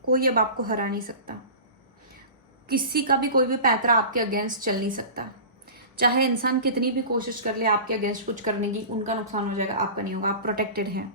कोई अब आपको हरा नहीं सकता, किसी का भी कोई भी पैतरा आपके अगेंस्ट चल नहीं सकता, चाहे इंसान कितनी भी कोशिश कर ले आपके अगेंस्ट कुछ करने की, उनका नुकसान हो जाएगा, आपका नहीं होगा, आप प्रोटेक्टेड हैं।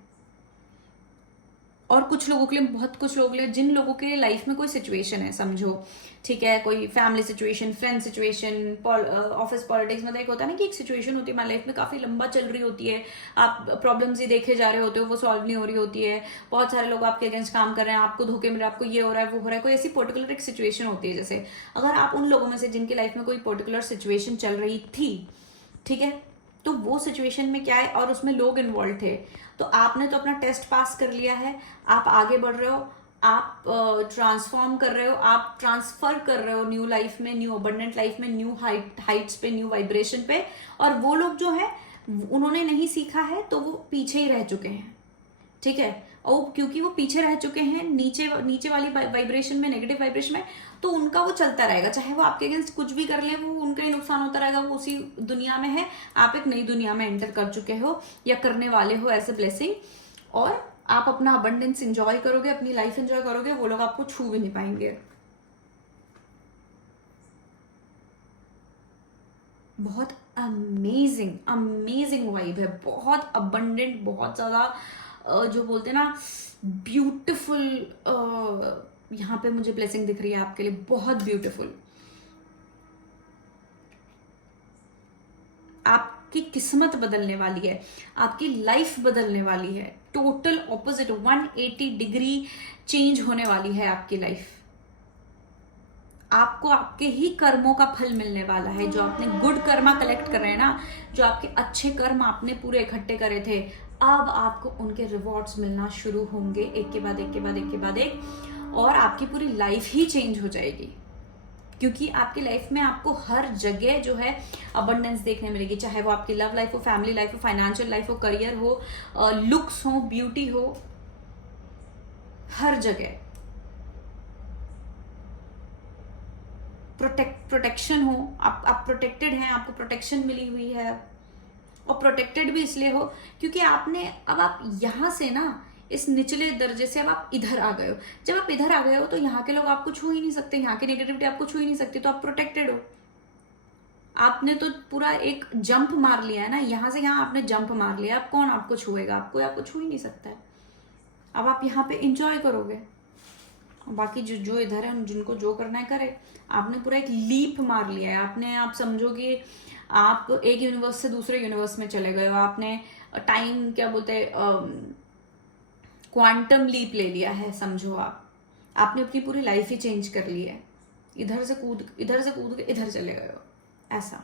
और कुछ लोगों के लिए, बहुत कुछ लोगों के लिए, जिन लोगों के लाइफ में कोई सिचुएशन है, समझो ठीक है, कोई family situation, friend situation, office politics, मतलब एक होता है ना कि एक सिचुएशन होती है हमारी लाइफ में, काफी लंबा चल रही होती है, आप प्रॉब्लम्स ही देखे जा रहे होते हो, वो सॉल्व नहीं हो रही होती है, बहुत सारे लोग आपके अगेंस्ट काम कर रहे हैं, आपको धोखे मिल रहा है, आपको ये हो रहा है वो हो रहा है, कोई ऐसी पर्टिकुलर एक सिचुएशन होती है। जैसे अगर आप उन लोगों में से जिनकी लाइफ में कोई पर्टिकुलर सिचुएशन चल रही थी, ठीक है, तो वो सिचुएशन में क्या है और उसमें लोग इन्वॉल्व थे, तो आपने तो अपना टेस्ट पास कर लिया है, आप आगे बढ़ रहे हो, आप ट्रांसफॉर्म कर रहे हो, आप ट्रांसफर कर रहे हो न्यू लाइफ में, न्यू अबंडेंट लाइफ में, न्यू हाइट्स पे, न्यू वाइब्रेशन पे। और वो लोग जो है उन्होंने नहीं सीखा है तो वो पीछे ही रह चुके हैं, ठीक है। और क्योंकि वो पीछे रह चुके हैं नीचे वाली वाइब्रेशन में, नेगेटिव वाइब्रेशन में, तो उनका वो चलता रहेगा, चाहे वो आपके अगेंस्ट कुछ भी कर ले, वो उनका ही नुकसान होता रहेगा, वो उसी दुनिया में है, आप एक नई दुनिया में एंटर कर चुके हो या करने वाले हो एज अ ब्लेसिंग, और आप अपना अबंडेंस एंजॉय करोगे, अपनी लाइफ एंजॉय करोगे, वो लोग आपको छू भी नहीं पाएंगे। बहुत अमेजिंग अमेजिंग वाइब है, बहुत अबंडेंट, बहुत ज्यादा जो बोलते हैं ना ब्यूटिफुल, यहाँ पे मुझे ब्लेसिंग दिख रही है आपके लिए, बहुत ब्यूटिफुल। आपकी किस्मत बदलने वाली है, आपकी लाइफ बदलने वाली है, टोटल ऑपोजिट 180 डिग्री चेंज होने वाली है आपकी लाइफ। आपको आपके ही कर्मों का फल मिलने वाला है। जो आपने गुड कर्मा कलेक्ट कर रहे हैं ना, जो आपके अच्छे कर्म आपने पूरे इकट्ठे करे थे, अब आपको उनके रिवॉर्ड्स मिलना शुरू होंगे, एक के बाद एक के बाद एक के बाद एक, और आपकी पूरी लाइफ ही चेंज हो जाएगी। क्योंकि आपकी लाइफ में आपको हर जगह जो है अबंडेंस देखने मिलेगी, चाहे वो आपकी लव लाइफ हो, फैमिली लाइफ हो, फाइनेंशियल लाइफ हो, करियर हो, लुक्स हो, ब्यूटी हो, हर जगह प्रोटेक्शन हो। आप प्रोटेक्टेड हैं, आपको प्रोटेक्शन मिली हुई है, और प्रोटेक्टेड भी इसलिए हो क्योंकि आपने, अब आप यहाँ से ना इस निचले दर्जे से अब आप इधर आ गए हो। जब आप इधर आ गए हो तो यहाँ के लोग आपको छू ही नहीं सकते, यहाँ की नेगेटिविटी आपको छू ही नहीं सकती, तो आप प्रोटेक्टेड हो। आपने तो पूरा एक जंप मार लिया है ना, यहाँ से यहाँ आपने जंप मार लिया, अब कौन आपको छुएगा? आपको छू ही नहीं सकता है। अब आप यहाँ पे इंजॉय करोगे, बाकी जो इधर है जिनको जो करना है करे। आपने पूरा एक लीप मार लिया है, आपने, आप समझो कि आप एक यूनिवर्स से दूसरे यूनिवर्स में चले गए हो। आपने टाइम, क्या बोलते हैं, क्वांटम लीप ले लिया है, समझो। आपने अपनी पूरी लाइफ ही चेंज कर ली है। इधर से कूद के इधर चले गए हो, ऐसा।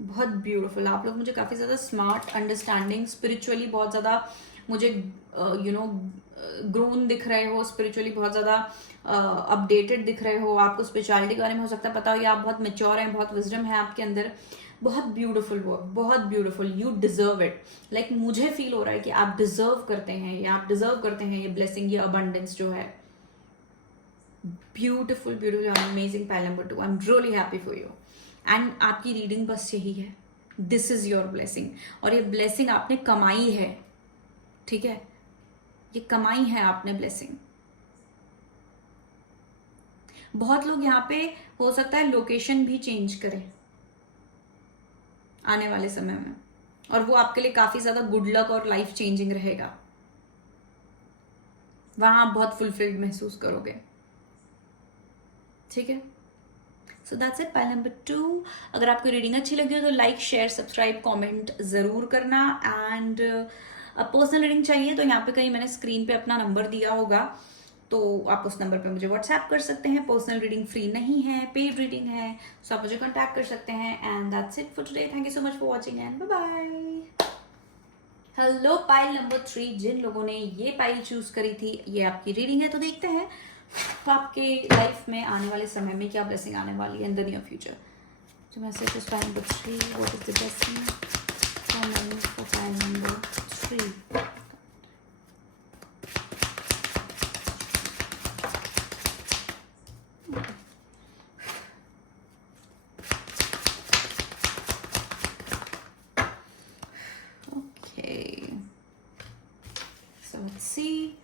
बहुत ब्यूटीफुल। आप लोग मुझे काफ़ी ज़्यादा स्मार्ट, अंडरस्टैंडिंग, स्पिरिचुअली बहुत ज़्यादा मुझे ग्रोन दिख रहे हो, स्पिरिचुअली बहुत ज़्यादा अपडेटेड दिख रहे हो। आपको स्पिरिचुअलिटी के बारे में हो सकता है पता हो, या आप बहुत मेच्योर हैं, बहुत विजडम है आपके अंदर। बहुत ब्यूटीफुल वर्क, बहुत beautiful. You deserve it. Like मुझे फील हो रहा है कि आप डिजर्व करते हैं, या आप डिजर्व करते हैं ये ब्लेसिंग, ये अबंडेंस जो है। Beautiful, beautiful, amazing. Pile number 2, I am really happy for you. And आपकी रीडिंग बस यही है, दिस इज योर ब्लेसिंग। और ये ब्लेसिंग आपने कमाई है, ठीक है? ये कमाई है आपने ब्लेसिंग। बहुत लोग यहाँ पे हो सकता है लोकेशन भी चेंज करें आने वाले समय में, और वो आपके लिए काफी ज्यादा गुड लक और लाइफ चेंजिंग रहेगा। वहां आप बहुत फुलफिल्ड महसूस करोगे, ठीक है? So that's it, pile number 2। अगर आपको रीडिंग अच्छी लगी हो तो लाइक, शेयर, सब्सक्राइब, कमेंट जरूर करना। एंड पर्सनल रीडिंग चाहिए तो यहाँ पे कहीं मैंने स्क्रीन पे अपना नंबर दिया होगा, तो आप उस नंबर पे मुझे व्हाट्सएप कर सकते हैं। पर्सनल रीडिंग फ्री नहीं है, पेड रीडिंग है, सो आप मुझे कॉन्टैक्ट कर सकते हैं। And that's it for today. Thank you so much for watching and bye bye. Hello pile number 3, जिन लोगों ने ये पाइल चूज करी थी, ये आपकी रीडिंग है। तो देखते हैं आपके लाइफ में आने वाले समय में क्या ब्लेसिंग आने वाली है इन द नियर फ्यूचर। तो message is pile number 3, what is the blessing for pile number 3? Let's see.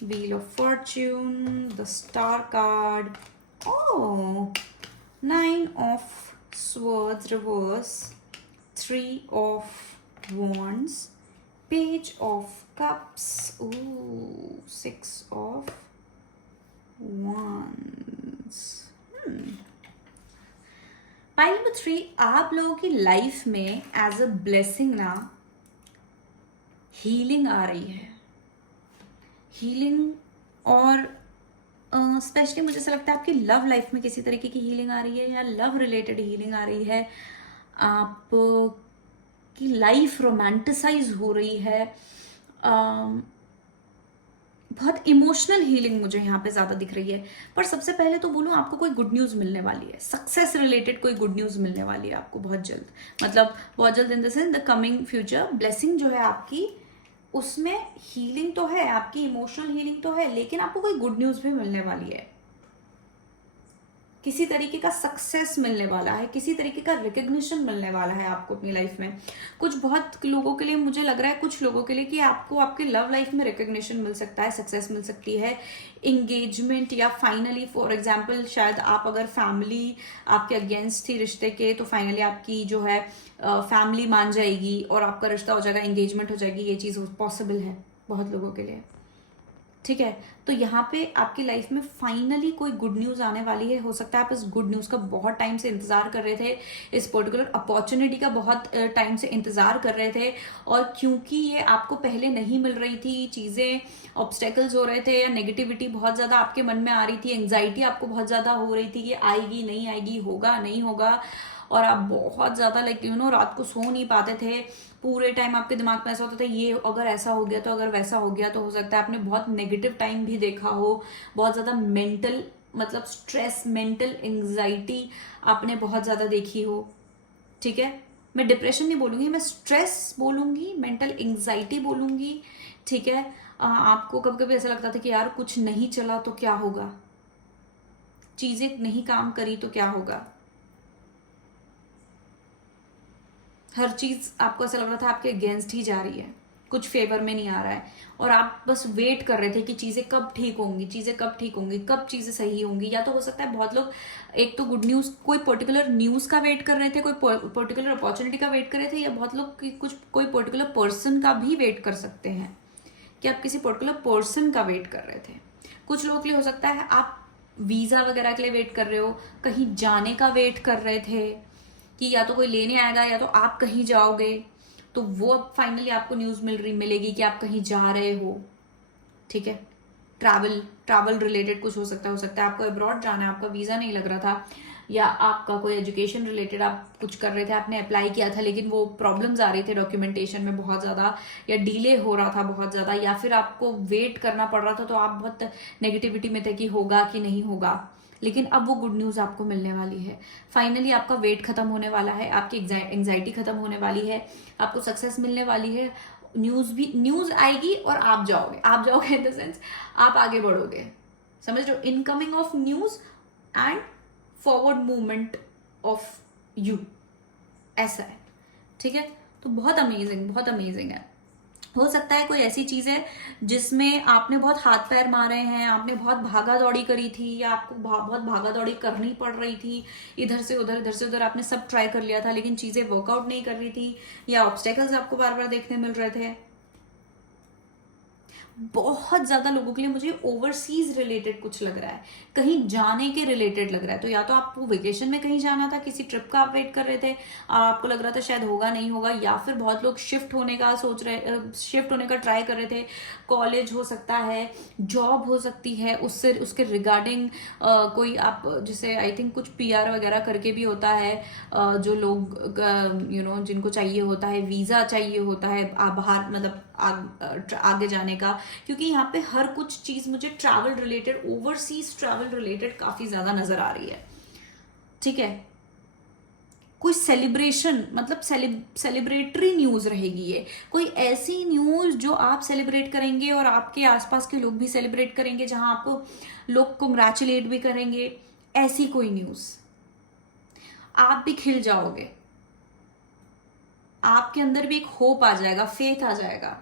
Wheel of Fortune, the Star card. Oh, 9 of Swords reverse, 3 of Wands, Page of Cups, ooh, 6 of Wands. Pile number 3, आप लोगों की life में as a blessing ना healing आ रही है। Healing, और specially मुझे ऐसा लगता है आपकी लव लाइफ में किसी तरीके की हीलिंग आ रही है, या लव रिलेटेड हीलिंग आ रही है। आप की लाइफ रोमांटिसाइज हो रही है। बहुत इमोशनल हीलिंग मुझे यहाँ पे ज़्यादा दिख रही है। पर सबसे पहले तो बोलूँ, आपको कोई गुड न्यूज़ मिलने वाली है, सक्सेस रिलेटेड कोई गुड न्यूज़ मिलने वाली है आपको बहुत जल्द। मतलब बहुत जल्द in the sense the coming future. Blessing जो है आपकी, उसमें हीलिंग तो है, आपकी इमोशनल हीलिंग तो है, लेकिन आपको कोई गुड न्यूज़ भी मिलने वाली है। किसी तरीके का सक्सेस मिलने वाला है, किसी तरीके का रिकग्निशन मिलने वाला है आपको अपनी लाइफ में। कुछ बहुत लोगों के लिए मुझे लग रहा है, कुछ लोगों के लिए, कि आपको आपके लव लाइफ में रिकग्निशन मिल सकता है, सक्सेस मिल सकती है, इंगेजमेंट, या फाइनली फॉर एग्जांपल शायद आप अगर फैमिली आपके अगेंस्ट थी रिश्ते के, तो फाइनली आपकी जो है फैमिली मान जाएगी और आपका रिश्ता हो जाएगा, एंगेजमेंट हो जाएगी। ये चीज़ पॉसिबल है बहुत लोगों के लिए। ठीक है, तो यहाँ पे आपकी लाइफ में फाइनली कोई गुड न्यूज़ आने वाली है। हो सकता है आप इस गुड न्यूज़ का बहुत टाइम से इंतज़ार कर रहे थे, इस पर्टिकुलर अपॉर्चुनिटी का बहुत टाइम से इंतज़ार कर रहे थे, और क्योंकि ये आपको पहले नहीं मिल रही थी, चीज़ें ऑब्स्टेकल्स हो रहे थे, या नेगेटिविटी बहुत ज़्यादा आपके मन में आ रही थी, एंग्जाइटी आपको बहुत ज़्यादा हो रही थी कि आएगी नहीं आएगी, होगा नहीं होगा, और आप बहुत ज़्यादा लाइक रात को सो नहीं पाते थे, पूरे टाइम आपके दिमाग में ऐसा होता था ये अगर ऐसा हो गया तो, अगर वैसा हो गया तो। हो सकता है आपने बहुत नेगेटिव टाइम भी देखा हो, बहुत ज़्यादा मेंटल मतलब स्ट्रेस, मेंटल एंग्जाइटी आपने बहुत ज़्यादा देखी हो। ठीक है, मैं डिप्रेशन नहीं बोलूँगी, मैं स्ट्रेस बोलूँगी, मेंटल एंग्जाइटी बोलूँगी। ठीक है, आपको कभी कभी ऐसा लगता था कि यार कुछ नहीं चला तो क्या होगा, चीज़ें नहीं काम करी तो क्या होगा, हर चीज़ आपको ऐसा लग रहा था आपके अगेंस्ट ही जा रही है, कुछ फेवर में नहीं आ रहा है, और आप बस वेट कर रहे थे कि चीज़ें कब ठीक होंगी, चीज़ें कब ठीक होंगी, कब चीज़ें सही होंगी। या तो हो सकता है बहुत लोग एक तो गुड न्यूज़, कोई पर्टिकुलर न्यूज़ का वेट कर रहे थे, कोई पर्टिकुलर अपॉर्चुनिटी का वेट कर रहे थे, या बहुत लोग कुछ कोई पर्टिकुलर पर्सन का भी वेट कर सकते हैं कि आप किसी पर्टिकुलर पर्सन का वेट कर रहे थे। कुछ लोगों के लिए हो सकता है आप वीज़ा वगैरह के लिए वेट कर रहे हो, कहीं जाने का वेट कर रहे थे कि या तो कोई लेने आएगा या तो आप कहीं जाओगे, तो वो अब फाइनली आपको न्यूज़ मिलेगी कि आप कहीं जा रहे हो। ठीक है, ट्रैवल रिलेटेड कुछ हो सकता है आपको अब्रॉड जाना है, आपका वीज़ा नहीं लग रहा था, या आपका कोई एजुकेशन रिलेटेड आप कुछ कर रहे थे, आपने अप्लाई किया था लेकिन वो प्रॉब्लम्स आ रही थे डॉक्यूमेंटेशन में बहुत ज़्यादा, या डिले हो रहा था बहुत ज़्यादा, या फिर आपको वेट करना पड़ रहा था, तो आप बहुत नेगेटिविटी में थे कि होगा कि नहीं होगा। लेकिन अब वो गुड न्यूज़ आपको मिलने वाली है, फाइनली आपका वेट खत्म होने वाला है, आपकी एंग्जाइटी खत्म होने वाली है, आपको सक्सेस मिलने वाली है, न्यूज़ आएगी और आप जाओगे इन द सेंस आप आगे बढ़ोगे। समझ रहे हो, incoming of news and forward movement of you, ऐसा है। ठीक है, तो बहुत अमेजिंग है। हो सकता है कोई ऐसी चीज़ है जिसमें आपने बहुत हाथ पैर मारे हैं, आपने बहुत भागा दौड़ी करी थी, या आपको बहुत भागा दौड़ी करनी पड़ रही थी, इधर से उधर आपने सब ट्राई कर लिया था, लेकिन चीज़ें वर्कआउट नहीं कर रही थी, या ऑब्स्टेकल्स आपको बार बार देखने मिल रहे थे। बहुत ज्यादा लोगों के लिए मुझे ओवरसीज रिलेटेड कुछ लग रहा है, कहीं जाने के रिलेटेड लग रहा है। तो या तो आपको वेकेशन में कहीं जाना था, किसी ट्रिप का आप वेट कर रहे थे, आपको लग रहा था शायद होगा नहीं होगा, या फिर बहुत लोग शिफ्ट होने का ट्राई कर रहे थे। कॉलेज हो सकता है, जॉब हो सकती है, उसके रिगार्डिंग कोई आप जैसे आई थिंक कुछ पीआर वगैरह करके भी होता है, जो लोग जिनको चाहिए होता है, वीजा चाहिए होता है बाहर मतलब आगे जाने का, क्योंकि यहाँ पे हर कुछ चीज मुझे travel related, overseas travel related काफी ज्यादा नजर आ रही है। ठीक है, कोई सेलिब्रेशन मतलब सेलिब्रेटरी न्यूज रहेगी ये, कोई ऐसी न्यूज जो आप सेलिब्रेट करेंगे और आपके आसपास के लोग भी सेलिब्रेट करेंगे, जहां आपको लोग कंग्रेचुलेट भी करेंगे, ऐसी कोई न्यूज। आप भी खिल जाओगे, आपके अंदर भी एक होप आ जाएगा, फेथ आ जाएगा,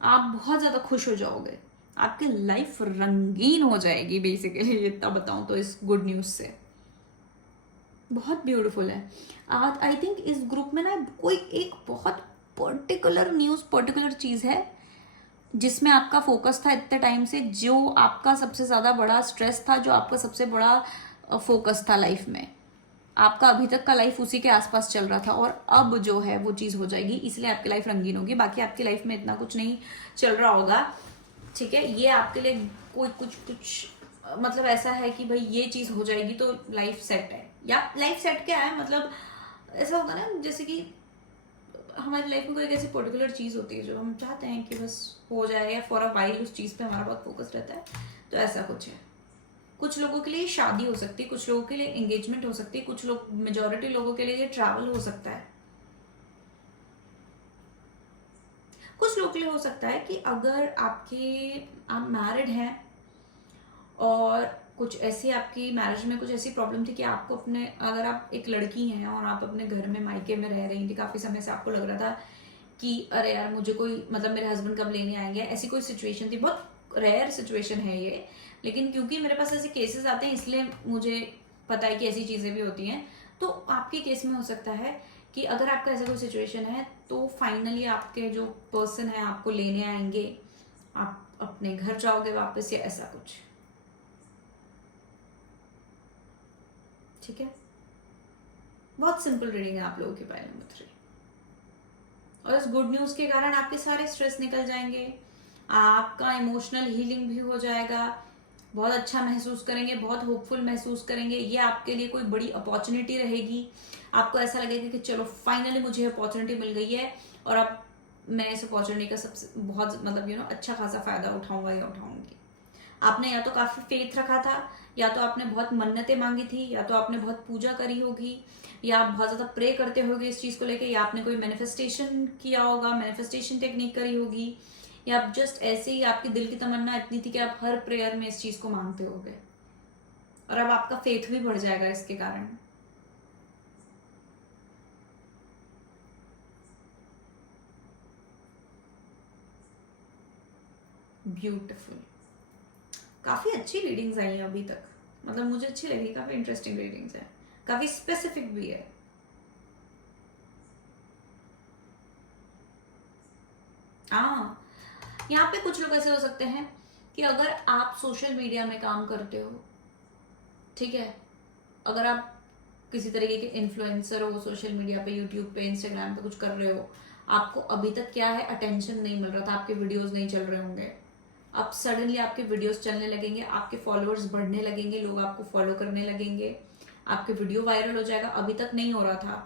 आप बहुत ज्यादा खुश हो जाओगे, आपकी लाइफ रंगीन हो जाएगी बेसिकली, इतना बताऊं तो इस गुड न्यूज से। बहुत ब्यूटीफुल है। आई थिंक इस ग्रुप में ना कोई एक बहुत पर्टिकुलर चीज है जिसमें आपका फोकस था इतने टाइम से, जो आपका सबसे ज्यादा बड़ा स्ट्रेस था, जो आपका सबसे बड़ा फोकस था लाइफ में, आपका अभी तक का लाइफ उसी के आसपास चल रहा था, और अब जो है वो चीज हो जाएगी, इसलिए आपकी लाइफ रंगीन होगी। बाकी आपकी लाइफ में इतना कुछ नहीं चल रहा होगा। ठीक है, ये आपके लिए कोई कुछ मतलब ऐसा है कि भाई ये चीज हो जाएगी तो लाइफ सेट है, या लाइफ सेट क्या है मतलब ऐसा होता है ना, जैसे कि हमारी लाइफ में कोई ऐसी पर्टिकुलर चीज होती है जो हम चाहते हैं कि बस हो जाए, या फॉर अ वाइल उस चीज पे हमारा बहुत फोकस रहता है, तो ऐसा कुछ है। कुछ लोगों के लिए शादी हो सकती है, कुछ लोगों के लिए एंगेजमेंट हो सकती है, कुछ लोग मेजोरिटी लोगों के लिए ट्रैवल हो सकता है, कुछ लोगों के लिए हो सकता है कि अगर आप मैरिड हैं और कुछ ऐसी आपकी मैरिज में कुछ ऐसी प्रॉब्लम थी कि आपको अपने, अगर आप एक लड़की हैं और आप अपने घर में मायके में रह रही थी काफी समय से, आपको लग रहा था कि अरे यार मुझे कोई मतलब मेरे हस्बैंड कब लेने आएंगे, ऐसी कोई सिचुएशन थी, बहुत रेयर सिचुएशन है ये, लेकिन क्योंकि मेरे पास ऐसे केसेस आते हैं इसलिए मुझे पता है कि ऐसी चीजें भी होती हैं। तो आपके केस में हो सकता है कि अगर आपका ऐसा कोई सिचुएशन है तो फाइनली आपके जो पर्सन है आपको लेने आएंगे, आप अपने घर जाओगे वापस या ऐसा कुछ। ठीक है, बहुत सिंपल रीडिंग है आप लोगों की पाइल नंबर 3। और इस गुड न्यूज के कारण आपके सारे स्ट्रेस निकल जाएंगे, आपका इमोशनल हीलिंग भी हो जाएगा, बहुत अच्छा महसूस करेंगे, बहुत होपफुल महसूस करेंगे। ये आपके लिए कोई बड़ी अपॉर्चुनिटी रहेगी, आपको ऐसा लगेगा कि चलो फाइनली मुझे अपॉर्चुनिटी मिल गई है और अब मैं इस अपॉर्चुनिटी का सबसे बहुत मतलब अच्छा खासा फायदा उठाऊंगा या उठाऊंगी। आपने या तो काफी फेथ रखा था, या तो आपने बहुत मन्नतें मांगी थी, या तो आपने बहुत पूजा करी होगी, या आप बहुत ज्यादा प्रे करते होगे इस चीज को लेके, या आपने कोई मैनिफेस्टेशन किया होगा, मैनिफेस्टेशन टेक्निक करी होगी, या आप जस्ट ऐसे ही आपकी दिल की तमन्ना इतनी थी कि आप हर प्रेयर में इस चीज को मांगते होगे, और अब आपका फेथ भी बढ़ जाएगा इसके कारण। ब्यूटिफुल, काफी अच्छी रीडिंग्स आई हैं अभी तक, मतलब मुझे अच्छी लगी, काफी इंटरेस्टिंग रीडिंग्स है, काफी स्पेसिफिक भी है। हाँ, यहाँ पे कुछ लोग ऐसे हो सकते हैं कि अगर आप सोशल मीडिया में काम करते हो, ठीक है, अगर आप किसी तरीके के इन्फ्लुएंसर हो, सोशल मीडिया पे, यूट्यूब पे, इंस्टाग्राम पे कुछ कर रहे हो, आपको अभी तक क्या है अटेंशन नहीं मिल रहा था, आपके वीडियोस नहीं चल रहे होंगे, अब सडनली आपके वीडियोस चलने लगेंगे, आपके फॉलोअर्स बढ़ने लगेंगे, लोग आपको फॉलो करने लगेंगे, आपके वीडियो वायरल हो जाएगा, अभी तक नहीं हो रहा था,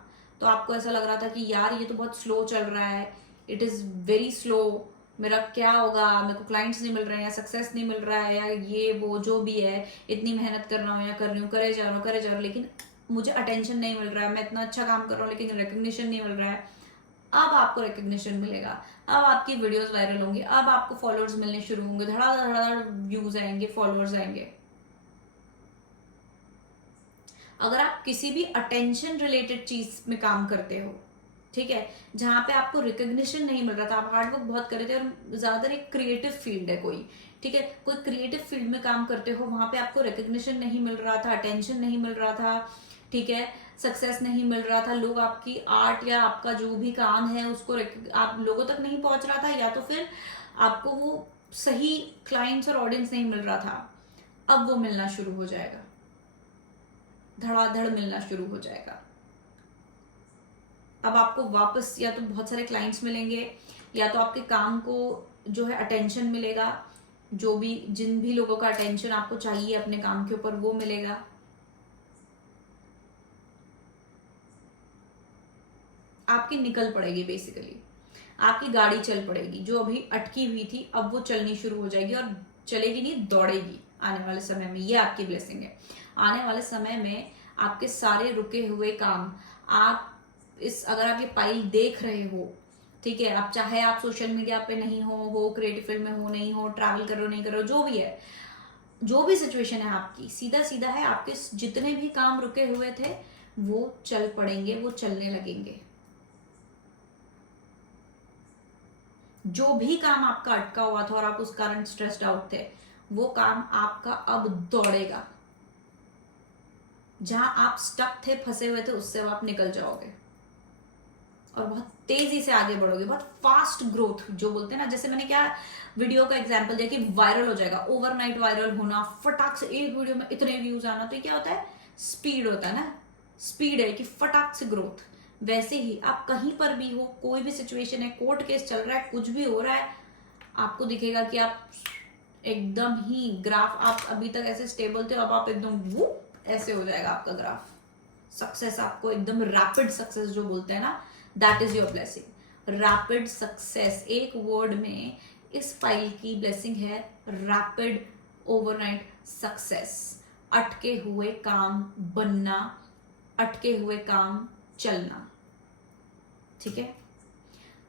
तो आपको ऐसा लग रहा था कि यार ये तो बहुत स्लो चल रहा है, इट इज़ वेरी स्लो, मेरा क्या होगा, मेरे को क्लाइंट्स नहीं मिल रहे हैं, या सक्सेस नहीं मिल रहा है, या ये वो जो भी है, इतनी मेहनत कर रहा हूँ या कर रही हूँ, करे जा रहा हूँ, लेकिन मुझे अटेंशन नहीं मिल रहा है, मैं इतना अच्छा काम कर रहा हूँ लेकिन रिकग्निशन नहीं मिल रहा है। अब आपको रिकग्निशन मिलेगा, अब आपकी वीडियोस वायरल होंगी, अब आपको फॉलोअर्स मिलने शुरू होंगे, धड़ाधड़ धड़ाधड़ व्यूज आएंगे, फॉलोअर्स आएंगे। अगर आप किसी भी अटेंशन रिलेटेड चीज में काम करते हो, ठीक है, जहां पे आपको रिकग्निशन नहीं मिल रहा था, आप हार्डवर्क बहुत कर रहे थे, और ज्यादातर एक क्रिएटिव फील्ड है कोई, ठीक है, कोई क्रिएटिव फील्ड में काम करते हो, वहां पे आपको रिकग्निशन नहीं मिल रहा था, अटेंशन नहीं मिल रहा था, ठीक है, सक्सेस नहीं मिल रहा था, लोग आपकी आर्ट या आपका जो भी काम है उसको आप लोगों तक नहीं पहुंच रहा था, या तो फिर आपको वो सही क्लाइंट्स और ऑडियंस नहीं मिल रहा था, अब वो मिलना शुरू हो जाएगा, धड़ाधड़ मिलना शुरू हो जाएगा। अब आपको वापस या तो बहुत सारे क्लाइंट्स मिलेंगे, या तो आपके काम को जो है अटेंशन मिलेगा, जो भी जिन भी लोगों का अटेंशन आपको चाहिए अपने काम के ऊपर वो मिलेगा। आपकी निकल पड़ेगी, बेसिकली आपकी गाड़ी चल पड़ेगी, जो अभी अटकी हुई थी अब वो चलनी शुरू हो जाएगी, और चलेगी नहीं, दौड़ेगी आने वाले समय में। ये आपकी ब्लेसिंग है, आने वाले समय में आपके सारे रुके हुए काम, आप अगर आप ये पाइल देख रहे हो, ठीक है, आप चाहे आप सोशल मीडिया पे नहीं हो क्रिएटिव फील्ड में हो नहीं हो, ट्रैवल कर रहे हो नहीं कर रहे हो, जो भी है, जो भी सिचुएशन है आपकी, सीधा सीधा है, आपके जितने भी काम रुके हुए थे वो चल पड़ेंगे, वो चलने लगेंगे। जो भी काम आपका अटका हुआ था और आप उस कारण स्ट्रेस्ड आउट थे, वो काम आपका अब दौड़ेगा, जहां आप स्टक थे, फंसे हुए थे, उससे आप निकल जाओगे और बहुत तेजी से आगे बढ़ोगे, बहुत फास्ट ग्रोथ जो बोलते हैं ना, जैसे मैंने क्या वीडियो का एग्जांपल दिया कि वायरल हो जाएगा, ओवरनाइट वायरल होना, फटाक से एक वीडियो में इतने व्यूज आना, तो ये क्या होता है, स्पीड होता है ना, स्पीड है कि फटाक से ग्रोथ। वैसे ही आप कहीं पर भी हो, कोई भी सिचुएशन है, कोर्ट केस चल रहा है, कुछ भी हो रहा है, आपको दिखेगा कि आप एकदम ही ग्राफ, आप अभी तक ऐसे स्टेबल थे, अब आप एकदम वो ऐसे हो जाएगा आपका ग्राफ, सक्सेस आपको एकदम रैपिड सक्सेस जो बोलते हैं ना, that is your blessing, rapid success. एक वर्ड में इस फाइल की ब्लेसिंग है रैपिड ओवरनाइट सक्सेस, अटके हुए काम बनना, अटके हुए काम चलना, ठीक है।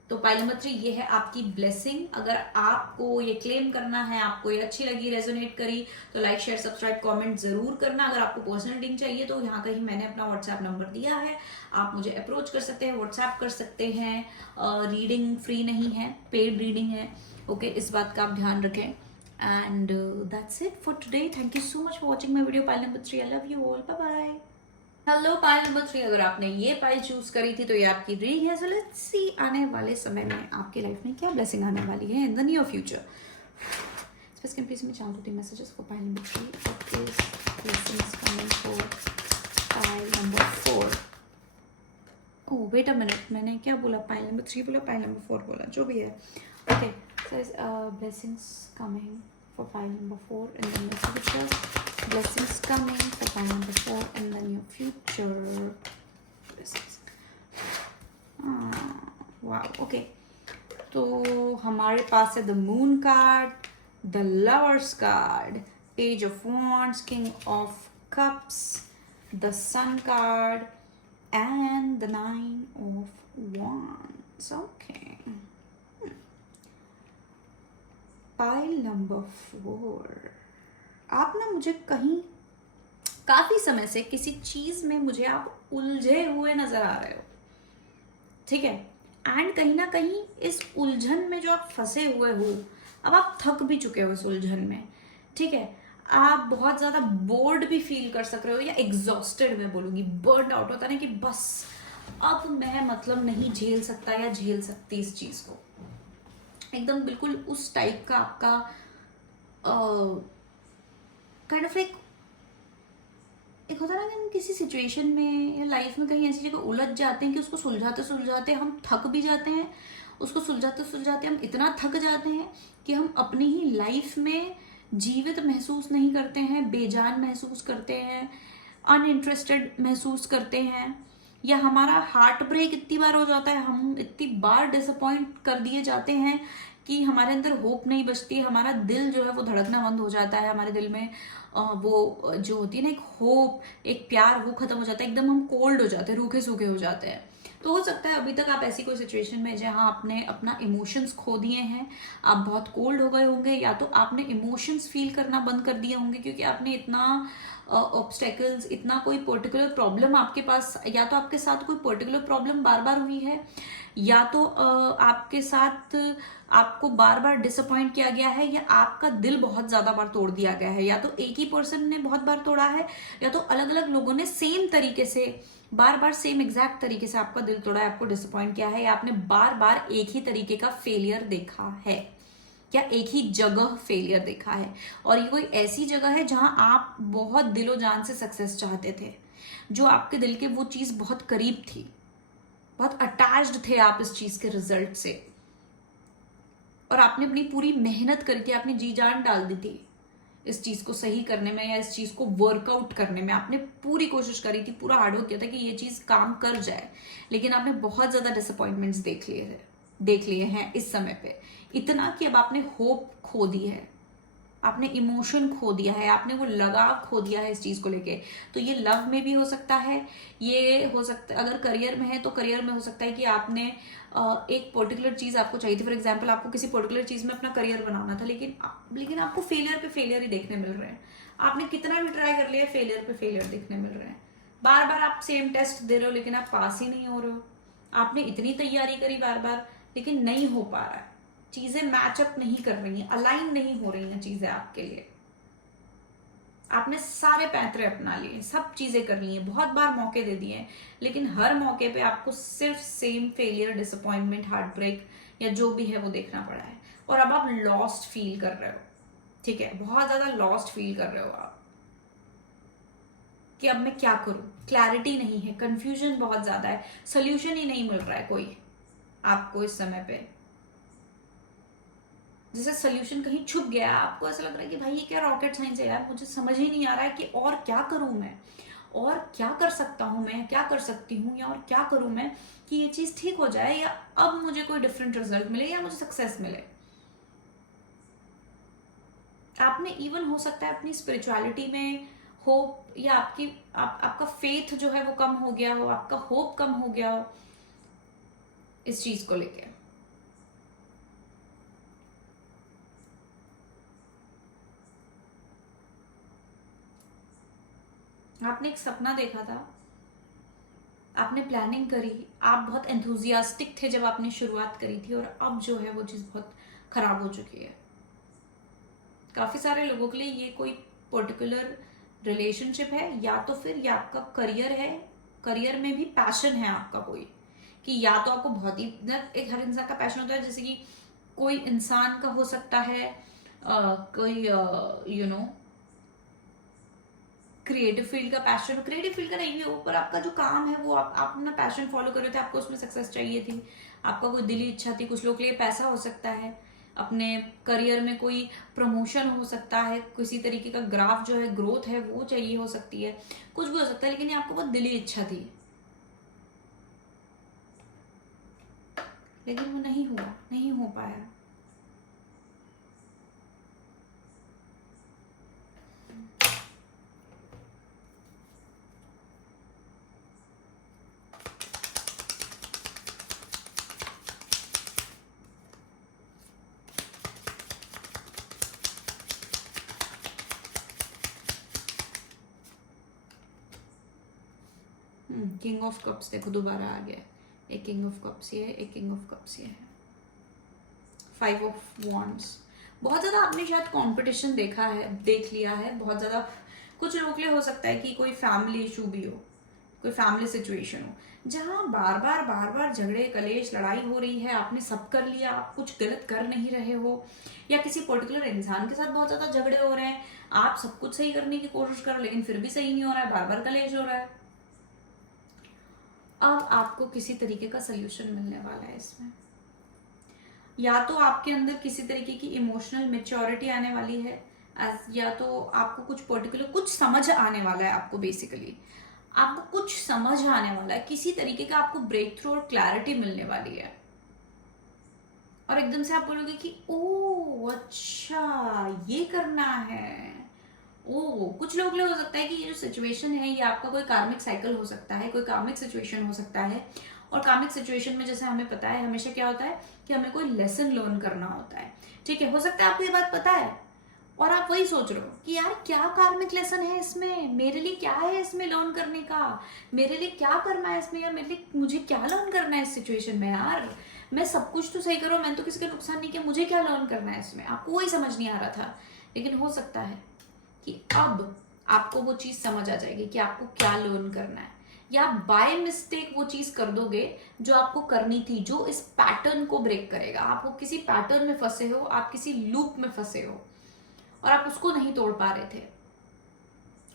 तो पाइल नंबर 3 ये है आपकी ब्लेसिंग। अगर आपको ये क्लेम करना है, आपको ये अच्छी लगी, रेजोनेट करी, तो लाइक शेयर सब्सक्राइब कमेंट जरूर करना। अगर आपको पर्सनल रीडिंग चाहिए तो यहाँ कहीं मैंने अपना व्हाट्सएप नंबर दिया है, आप मुझे अप्रोच कर सकते हैं, व्हाट्सएप कर सकते हैं। रीडिंग फ्री नहीं है, पेड रीडिंग है, ओके, इस बात का आप ध्यान रखें। And that's it for today, thank you so much for watching my video pile number 3, I love you all, bye bye. Hello pile number 3, अगर आपने ये पाइल चूज करी थी तो ये आपकी रीडिंग है। सो लेट्स सी आने वाले समय में आपके लाइफ में क्या ब्लेसिंग आने वाली है in the near future Can please me channel the messages for pile number 3. What is blessings coming for pile number 4? Oh, wait a minute. मैंने क्या बोला? pile number 3 बोला, pile number 4 बोला, जो भी है. Okay, so blessings coming for pile number 4 in the near future. Blessings coming for pile number 4 in the near future. Blessings. Wow, okay. तो हमारे पास है the moon card, the lovers card, page of wands, king of cups, the sun card, and the 9 of wands. Okay. Pile number 4. आप ना मुझे कहीं काफी समय से किसी चीज में मुझे आप उलझे हुए नजर आ रहे हो, ठीक है. एंड कहीं ना कहीं इस उलझन में जो आप फंसे हुए हो, अब आप थक भी चुके हो इस उलझन में, ठीक है. आप बहुत ज्यादा बोर्ड भी फील कर सक रहे हो, या एग्जॉस्टेड मैं बोलूंगी, बर्न आउट होता है ना कि बस अब मैं मतलब नहीं झेल सकता या झेल सकती इस चीज को. एकदम बिल्कुल उस टाइप का आपका काइंड ऑफ एक होता है ना कि हम किसी सिचुएशन में या लाइफ में कहीं ऐसी जगह उलझ जाते हैं कि उसको सुलझाते सुलझाते हम थक भी जाते हैं. उसको सुलझाते सुलझाते हम इतना थक जाते हैं कि हम अपनी ही लाइफ में जीवित महसूस नहीं करते हैं, बेजान महसूस करते हैं, अनइंटरेस्टेड महसूस करते हैं, या हमारा हार्ट ब्रेक इतनी बार हो जाता है, हम इतनी बार डिसअपॉइंट कर दिए जाते हैं कि हमारे अंदर होप नहीं बचती. हमारा दिल जो है वो धड़कना बंद हो जाता है. हमारे दिल में वो जो होती है ना एक होप, एक प्यार, वो खत्म हो जाता है. एकदम हम कोल्ड हो जाते हैं, रूखे सूखे हो जाते हैं. तो हो सकता है अभी तक आप ऐसी कोई सिचुएशन में जहां आपने अपना इमोशंस खो दिए हैं, आप बहुत कोल्ड हो गए होंगे, या तो आपने इमोशंस फील करना बंद कर दिए होंगे क्योंकि आपने इतना ऑब्स्टेकल्स, इतना कोई पर्टिकुलर प्रॉब्लम आपके पास, या तो आपके साथ कोई पर्टिकुलर प्रॉब्लम बार बार हुई है, या तो आपके साथ आपको बार बार डिसअपॉइंट किया गया है, या आपका दिल बहुत ज्यादा बार तोड़ दिया गया है. या तो एक ही पर्सन ने बहुत बार तोड़ा है, या तो अलग अलग लोगों ने सेम तरीके से बार बार सेम एग्जैक्ट तरीके से आपका दिल तोड़ा है, आपको डिसअपॉइंट किया है, या आपने बार बार एक ही तरीके का फेलियर देखा है, या एक ही जगह फेलियर देखा है. और ये कोई ऐसी जगह है जहां आप बहुत दिलो जान से सक्सेस चाहते थे, जो आपके दिल के वो चीज बहुत करीब थी, बहुत अटैच्ड थे आप इस चीज के रिजल्ट से, और आपने अपनी पूरी मेहनत करके आपने जी जान डाल दी थी इस चीज को सही करने में, या इस चीज को वर्कआउट करने में. आपने पूरी कोशिश करी थी, पूरा हार्डवर्क किया था कि ये चीज काम कर जाए, लेकिन आपने बहुत ज्यादा डिसअपॉइंटमेंट्स देख लिए हैं इस समय पे. इतना कि अब आपने होप खो दी है, आपने इमोशन खो दिया है, आपने वो लगाव खो दिया है इस चीज को लेके. तो ये लव में भी हो सकता है, ये हो सकता है अगर करियर में है तो करियर में हो सकता है कि आपने एक पर्टिकुलर चीज आपको चाहिए थी. फॉर एग्जाम्पल आपको किसी पर्टिकुलर चीज में अपना करियर बनाना था, लेकिन आपको फेलियर पे फेलियर ही देखने मिल रहे हैं. आपने कितना भी ट्राई कर लिया, फेलियर पे फेलियर देखने मिल रहे हैं. बार बार आप सेम टेस्ट दे रहे हो लेकिन आप पास ही नहीं हो रहे हो. आपने इतनी तैयारी करी बार बार, लेकिन नहीं हो पा रहा है. चीजें मैचअप नहीं कर रही हैं, अलाइन नहीं हो रही हैं चीजें आपके लिए. आपने सारे पैंतरे अपना लिए, सब चीजें कर ली हैं, बहुत बार मौके दे दिए हैं, लेकिन हर मौके पे आपको सिर्फ same failure, disappointment, heartbreak या जो भी है वो देखना पड़ा है. और अब आप लॉस्ट फील कर रहे हो, ठीक है, बहुत ज्यादा लॉस्ट फील कर रहे हो आप कि अब मैं क्या करूं. क्लैरिटी नहीं है, कंफ्यूजन बहुत ज्यादा है, सोल्यूशन ही नहीं मिल रहा है कोई आपको इस समय पे. जैसे सोल्यूशन कहीं छुप गया, आपको ऐसा लग रहा है कि भाई ये क्या रॉकेट साइंस है यार, मुझे समझ ही नहीं आ रहा है कि और क्या करूं मैं, और क्या कर सकता हूं मैं, क्या कर सकती हूँ, या और क्या करूं मैं कि ये चीज ठीक हो जाए, या अब मुझे कोई डिफरेंट रिजल्ट मिले, या मुझे सक्सेस मिले. आपने इवन हो सकता है अपनी स्पिरिचुअलिटी में होप, या आपका फेथ जो है वो कम हो गया हो, आपका होप कम हो गया हो इस चीज को लेके. आपने एक सपना देखा था, आपने प्लानिंग करी, आप बहुत एंथुजियास्टिक थे जब आपने शुरुआत करी थी, और अब जो है वो चीज बहुत खराब हो चुकी है. काफी सारे लोगों के लिए ये कोई पर्टिकुलर रिलेशनशिप है, या तो फिर ये आपका करियर है, करियर में भी पैशन है आपका कोई, कि या तो आपको बहुत ही, एक हर इंसान का पैशन होता है, जैसे कि कोई इंसान का हो सकता है कोई क्रिएटिव फील्ड का पैशन, क्रिएटिव फील्ड का नहीं भी हो, पर आपका जो काम है वो आप अपना पैशन फॉलो कर रहे थे, आपको उसमें सक्सेस चाहिए थी, आपका कोई दिली इच्छा थी। कुछ लोग के लिए पैसा हो सकता है, अपने करियर में कोई प्रमोशन हो सकता है, किसी तरीके का ग्राफ जो है, ग्रोथ है वो चाहिए हो सकती है, कुछ भी हो सकता है, लेकिन ये आपको बहुत दिली इच्छा थी, लेकिन वो नहीं हुआ, नहीं हो पाया। किंग ऑफ कप्स देखो दोबारा आ गया, एक किंग ऑफ कप्स ये है, एक किंग ऑफ कप्स ये है, 5 ऑफ वॉन्ड्स। बहुत ज्यादा आपने शायद कंपटीशन देखा है, देख लिया है बहुत ज्यादा। कुछ लोगों के लिए हो सकता है कि कोई फैमिली इशू भी हो, कोई फैमिली सिचुएशन हो जहां बार बार झगड़े कलेश लड़ाई हो रही है, आपने सब कर लिया, आप कुछ गलत कर नहीं रहे हो, या किसी पर्टिकुलर इंसान के साथ बहुत ज्यादा झगड़े हो रहे हैं, आप सब कुछ सही करने की कोशिश कर रहे हो लेकिन फिर भी सही नहीं हो रहा है, बार बार कलेश हो रहा है। अब आपको किसी तरीके का सोल्यूशन मिलने वाला है इसमें। या तो आपके अंदर किसी तरीके की इमोशनल मेच्योरिटी आने वाली है, या तो आपको कुछ पर्टिकुलर कुछ समझ आने वाला है, आपको बेसिकली आपको कुछ समझ आने वाला है, किसी तरीके का आपको ब्रेक थ्रू और क्लैरिटी मिलने वाली है, और एकदम से आप बोलोगे कि ओ अच्छा ये करना है। ओ कुछ लोग हो सकता है कि ये जो सिचुएशन है ये आपका कोई कार्मिक साइकिल हो सकता है, कोई कार्मिक सिचुएशन हो सकता है, और कार्मिक सिचुएशन में जैसे हमें पता है हमेशा क्या होता है कि हमें कोई लेसन लर्न करना होता है, ठीक है। हो सकता है आपको ये बात पता है और आप वही सोच रहे हो कि यार क्या कार्मिक लेसन है इसमें, मेरे लिए क्या है इसमें लर्न करने का, मेरे लिए क्या करना है इसमें, या मेरे लिए मुझे क्या लर्न करना है इस सिचुएशन में, यार मैं सब कुछ तो सही करो, मैंने तो किसी का नुकसान नहीं किया, मुझे क्या लर्न करना है इसमें। आपको वही समझ नहीं आ रहा था, लेकिन हो सकता है कि अब आपको वो चीज समझ आ जाएगी कि आपको क्या लर्न करना है, या बाय मिस्टेक वो चीज कर दोगे जो आपको करनी थी, जो इस पैटर्न को ब्रेक करेगा। आप वो किसी पैटर्न में फंसे हो, आप किसी लूप में फंसे हो और आप उसको नहीं तोड़ पा रहे थे,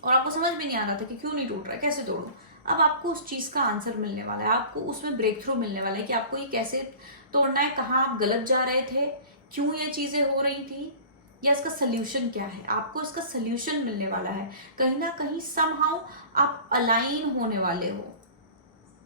और आपको समझ भी नहीं आ रहा था कि क्यों नहीं टूट रहा है, कैसे तोड़ूं। अब आपको उस चीज का आंसर मिलने वाला है, आपको उसमें ब्रेक थ्रू मिलने वाला है कि आपको ये कैसे तोड़ना है, कहाँ आप गलत जा रहे थे, क्यों ये चीजें हो रही थी, या इसका सोल्यूशन क्या है। आपको इसका सोल्यूशन मिलने वाला है, कहीं ना कहीं समहाउ आप अलाइन होने वाले हो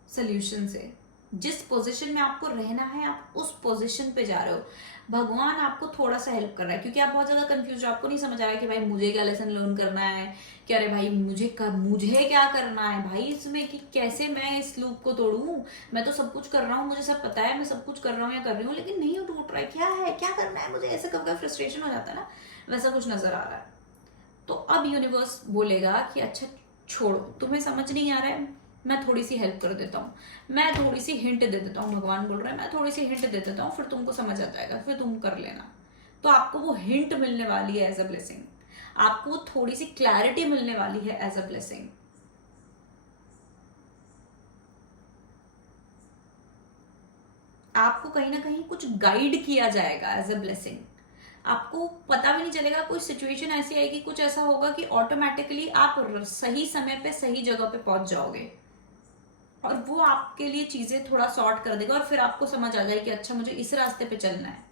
सोल्यूशन से। जिस पोजीशन में आपको रहना है आप उस पोजीशन पे जा रहे हो। भगवान आपको थोड़ा सा हेल्प कर रहा है क्योंकि आप बहुत ज्यादा कंफ्यूज हो, आपको नहीं समझ आ रहा है कि भाई मुझे क्या लेसन लर्न करना है, कि अरे भाई मुझे क्या करना है भाई इसमें, कि कैसे मैं इस लूप को तोड़ूं। मैं तो सब कुछ कर रहा हूँ, मुझे सब पता है, मैं सब कुछ कर रहा हूँ या कर रही हूँ, लेकिन नहीं टूट रहा है, क्या है, क्या करना है मुझे, ऐसे कभी फ्रस्ट्रेशन हो जाता है ना, वैसा कुछ नजर आ रहा है। तो अब यूनिवर्स बोलेगा कि अच्छा छोड़ो, तुम्हें समझ नहीं आ रहा है, मैं थोड़ी सी हेल्प कर देता हूँ, मैं थोड़ी सी हिंट दे देता हूँ। भगवान बोल रहा है मैं थोड़ी सी हिंट दे देता हूँ, फिर तुमको समझ आ जाएगा, फिर तुम कर लेना। तो आपको वो हिंट मिलने वाली है एज अ ब्लेसिंग, आपको थोड़ी सी क्लैरिटी मिलने वाली है एज अ ब्लेसिंग। आपको कहीं ना कहीं कुछ गाइड किया जाएगा एज अ ब्लेसिंग, आपको पता भी नहीं चलेगा, कोई सिचुएशन ऐसी आएगी, कुछ ऐसा होगा कि ऑटोमेटिकली आप सही समय पे सही जगह पे पहुंच जाओगे, और वो आपके लिए चीजें थोड़ा सॉर्ट कर देगा, और फिर आपको समझ आ जाए कि अच्छा मुझे इस रास्ते पे चलना है।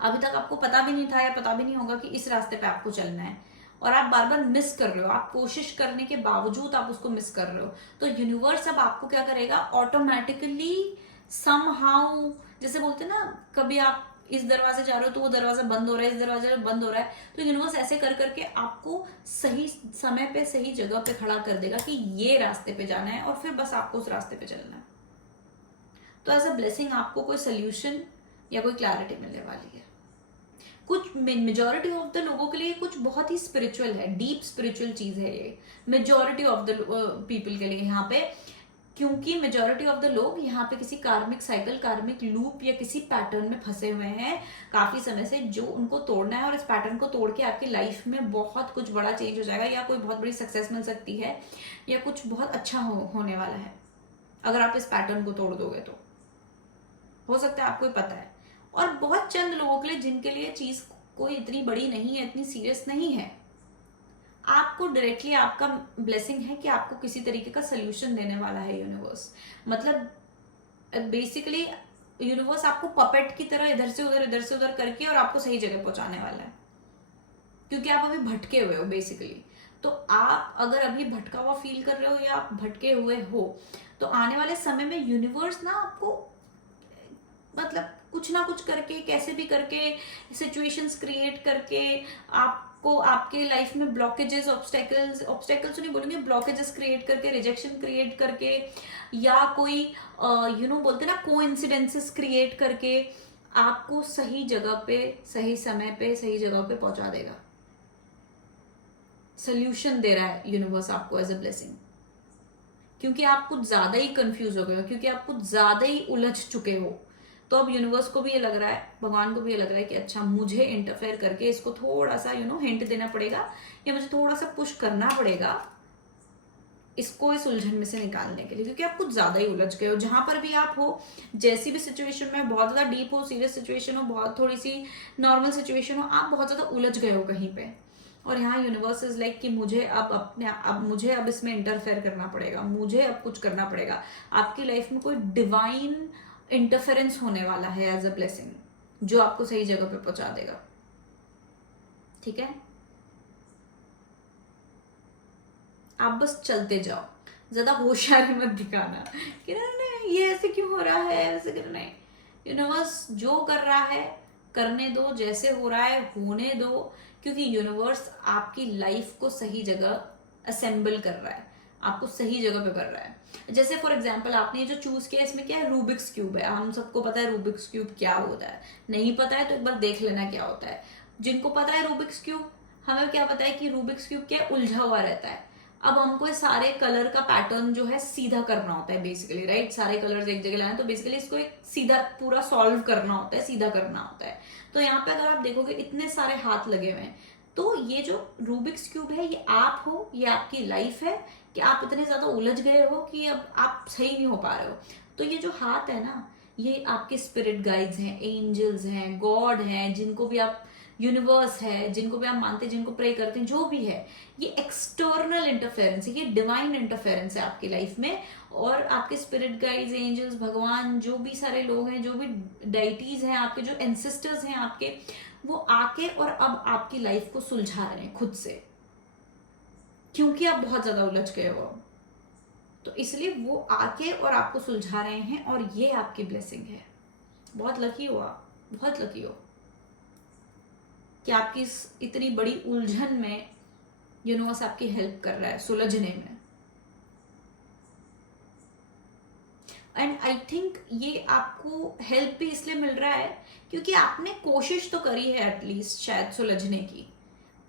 अभी तक आपको पता भी नहीं था या पता भी नहीं होगा कि इस रास्ते पे आपको चलना है, और आप बार बार मिस कर रहे हो, आप कोशिश करने के बावजूद आप उसको मिस कर रहे हो। तो यूनिवर्स अब आपको क्या करेगा, ऑटोमेटिकली समहाउ, जैसे बोलते हैं ना, कभी आप इस दरवाजे जा रहे हो तो वो दरवाजा बंद हो रहा है, इस दरवाजे बंद हो रहा है, तो यूनिवर्स ऐसे कर करके आपको सही समय पे सही जगह पे खड़ा कर देगा कि ये रास्ते पे जाना है, और फिर बस आपको उस रास्ते पे चलना है। तो एज अ ब्लेसिंग आपको कोई सोल्यूशन या कोई क्लैरिटी मिलने वाली है। कुछ मेजोरिटी ऑफ द लोगों के लिए कुछ बहुत ही स्पिरिचुअल है, डीप स्पिरिचुअल चीज है ये, मेजोरिटी ऑफ द पीपल के लिए यहाँ पे, क्योंकि मेजोरिटी ऑफ द लोग यहाँ पे किसी कार्मिक साइकिल, कार्मिक लूप या किसी पैटर्न में फंसे हुए हैं काफी समय से, जो उनको तोड़ना है, और इस पैटर्न को तोड़ के आपकी लाइफ में बहुत कुछ बड़ा चेंज हो जाएगा, या कोई बहुत बड़ी सक्सेस मिल सकती है, या कुछ बहुत अच्छा होने वाला है अगर आप इस पैटर्न को तोड़ दोगे। तो हो सकता है आपको पता है, और बहुत बहुत चंद लोगों के लिए जिनके लिए चीज कोई इतनी बड़ी नहीं है, इतनी सीरियस नहीं है, आपको डायरेक्टली आपका ब्लेसिंग है कि आपको किसी तरीके का सोल्यूशन देने वाला है यूनिवर्स। मतलब बेसिकली यूनिवर्स आपको पपेट की तरह इधर से उधर करके और आपको सही जगह पहुंचाने वाला है, क्योंकि आप अभी भटके हुए हो बेसिकली। तो आप अगर अभी भटका हुआ फील कर रहे हो या आप भटके हुए हो, तो आने वाले समय में यूनिवर्स ना आपको मतलब कुछ ना कुछ करके, कैसे भी करके, सिचुएशंस क्रिएट करके आपको आपके लाइफ में ब्लॉकेजेस, ऑब्स्टेकल्स तो नहीं बोलेंगे, ब्लॉकेजेस क्रिएट करके, रिजेक्शन क्रिएट करके, या कोई बोलते ना कोइंसिडेंसेस क्रिएट करके आपको सही जगह पे, सही समय पे, सही जगह पे पहुंचा देगा। सोल्यूशन दे रहा है यूनिवर्स आपको एज अ ब्लेसिंग, क्योंकि आप कुछ ज्यादा ही कंफ्यूज हो गए हो, क्योंकि आप कुछ ज्यादा ही उलझ चुके हो। तो अब यूनिवर्स को भी ये लग रहा है, भगवान को भी ये लग रहा है कि अच्छा, मुझे इंटरफेयर करके इसको थोड़ा सा हिंट देना पड़ेगा, या मुझे थोड़ा सा पुश करना पड़ेगा इसको इस उलझन में से निकालने के लिए, क्योंकि आप कुछ ज्यादा ही उलझ गए हो। जहां पर भी आप हो, जैसी भी सिचुएशन में, बहुत ज्यादा डीप हो, सीरियस सिचुएशन हो, बहुत थोड़ी सी नॉर्मल सिचुएशन हो, आप बहुत ज्यादा उलझ गए हो कहीं पे। और यहाँ यूनिवर्स इज लाइक कि मुझे अब इसमें इंटरफेयर करना पड़ेगा, मुझे अब कुछ करना पड़ेगा। आपकी लाइफ में कोई डिवाइन इंटरफेरेंस होने वाला है एज अ ब्लेसिंग, जो आपको सही जगह पे पहुंचा देगा। ठीक है, आप बस चलते जाओ, ज्यादा होशियारी मत दिखाना कि नहीं ये ऐसे क्यों हो रहा है, ऐसे करना है। यूनिवर्स जो कर रहा है करने दो, जैसे हो रहा है होने दो, क्योंकि यूनिवर्स आपकी लाइफ को सही जगह असेंबल कर रहा है, आपको सही जगह पे कर रहा है। जैसे फॉर एग्जाम्पल आपने जो चूज किया, इसमें क्या है, रूबिक्स क्यूब है। हम सबको पता है रूबिक्स क्यूब क्या होता है, नहीं पता है तो एक बार देख लेना क्या होता है। जिनको पता है रूबिक्स क्यूब, हमें क्या पता है कि रूबिक्स क्यूब क्या उलझा हुआ रहता है। अब हमको सारे कलर का पैटर्न जो है सीधा करना होता है बेसिकली, राइट। सारे कलर्स एक जगह लाए तो बेसिकली इसको एक सीधा पूरा सॉल्व करना होता है, सीधा करना होता है। तो यहाँ पे अगर आप देखोगे इतने सारे हाथ लगे हुए हैं, तो ये जो रूबिक्स क्यूब है ये आप हो, ये आपकी लाइफ है कि आप इतने ज्यादा उलझ गए हो कि अब आप सही नहीं हो पा रहे हो। तो ये जो हाथ है ना, ये आपके स्पिरिट गाइड्स हैं, एंजल्स हैं, गॉड हैं, जिनको भी आप, यूनिवर्स है, जिनको भी आप मानते हैं, जिनको प्रे करते हैं, जो भी है, ये एक्सटर्नल इंटरफेरेंस है, ये डिवाइन इंटरफेरेंस है आपकी लाइफ में। और आपके स्पिरिट गाइड्स, एंजल्स, भगवान, जो भी सारे लोग हैं, जो भी डाइटीज हैं आपके, जो एंसेस्टर्स हैं आपके, वो आके और अब आपकी लाइफ को सुलझा रहे हैं खुद से, क्योंकि आप बहुत ज्यादा उलझ गए हो। तो इसलिए वो आके और आपको सुलझा रहे हैं, और ये आपकी ब्लेसिंग है। बहुत लकी हो आप, बहुत लकी हो कि आपकी इस इतनी बड़ी उलझन में यूनिवर्स आपकी हेल्प कर रहा है सुलझने में। एंड आई थिंक ये आपको हेल्प भी इसलिए मिल रहा है क्योंकि आपने कोशिश तो करी है एटलीस्ट शायद सुलझने की,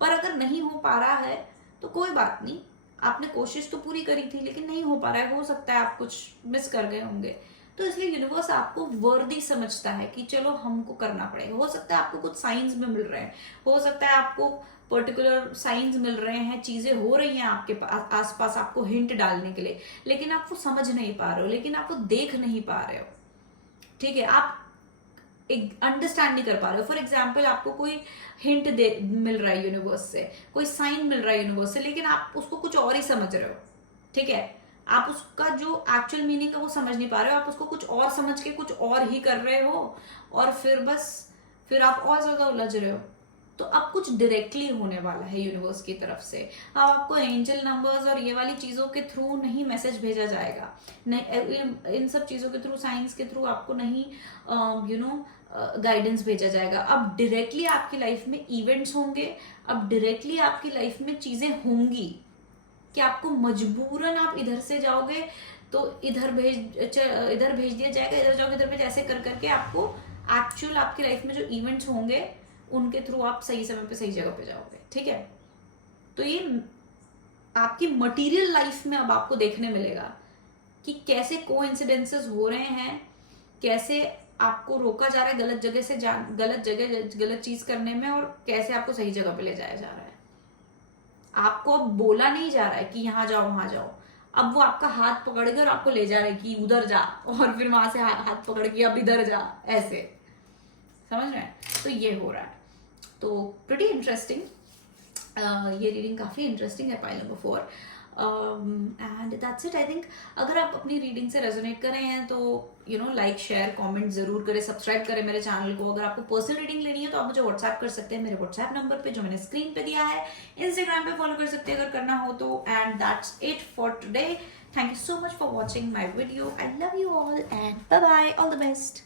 पर अगर नहीं हो पा रहा है तो कोई बात नहीं, आपने कोशिश तो पूरी करी थी, लेकिन नहीं हो पा रहा है, हो सकता है आप कुछ मिस कर गए होंगे। तो इसलिए यूनिवर्स आपको वर्दी समझता है कि चलो हमको करना पड़ेगा। हो सकता है आपको कुछ साइंस में मिल रहे हैं, हो सकता है आपको पर्टिकुलर साइंस मिल रहे हैं, चीजें हो रही हैं आपके आसपास आपको हिंट डालने के लिए, लेकिन आप वो समझ नहीं पा रहे हो, लेकिन आप वो देख नहीं पा रहे हो। ठीक है, आप एक अंडरस्टैंड नहीं कर पा रहे हो। फॉर एग्जाम्पल आपको कोई हिंट दे मिल रहा है यूनिवर्स से, कोई साइन मिल रहा है यूनिवर्स से, लेकिन आप उसको कुछ और ही समझ रहे हो। ठीक है, आप उसका जो एक्चुअल मीनिंग है वो समझ नहीं पा रहे हो, आप उसको कुछ और समझ के कुछ और ही कर रहे हो, और फिर आप और ज्यादा उलझ रहे हो। तो अब कुछ डायरेक्टली होने वाला है यूनिवर्स की तरफ से। अब आपको एंजल नंबर्स और ये वाली चीजों के थ्रू नहीं मैसेज भेजा जाएगा, नहीं इन सब चीजों के थ्रू, साइंस के थ्रू आपको नहीं गाइडेंस भेजा जाएगा। अब डायरेक्टली आपकी लाइफ में इवेंट्स होंगे, अब डायरेक्टली आपकी लाइफ में चीजें होंगी कि आपको मजबूरन आप इधर से जाओगे तो इधर भेज दिया जाएगा, इधर जाओगे इधर भेज, ऐसे कर करके आपको एक्चुअल आपकी लाइफ में जो इवेंट्स होंगे उनके थ्रू आप सही समय पे सही जगह पे जाओगे। ठीक है, तो ये आपकी मटेरियल लाइफ में अब आपको देखने मिलेगा कि कैसे कोइंसिडेंसेस हो रहे हैं, कैसे आपको रोका जा रहा है गलत जगह गलत चीज करने में, और कैसे आपको सही जगह पे ले जाया जा रहा है। आपको अब बोला नहीं जा रहा है कि यहाँ जाओ वहां जाओ, अब वो आपका हाथ पकड़ के और आपको ले जा रहा है कि उधर जा, और फिर वहां से हाथ पकड़ के अब इधर जा, ऐसे। समझ रहे हैं? तो ये हो रहा है, तो प्रिटी इंटरेस्टिंग। ये रीडिंग काफ़ी इंटरेस्टिंग है, pile number 4। And that's it I think. अगर आप अपनी रीडिंग से रेजोनेट कर रहे हैं तो लाइक शेयर कमेंट जरूर करें, सब्सक्राइब करें मेरे चैनल को। अगर आपको पर्सनल रीडिंग लेनी है तो आप मुझे व्हाट्सएप कर सकते हैं मेरे व्हाट्सएप नंबर पे जो मैंने स्क्रीन पे दिया है। इंस्टाग्राम पे फॉलो कर सकते हैं अगर करना हो तो। And that's it for today. Thank you so much for watching my video. I love you all and bye bye, all the best.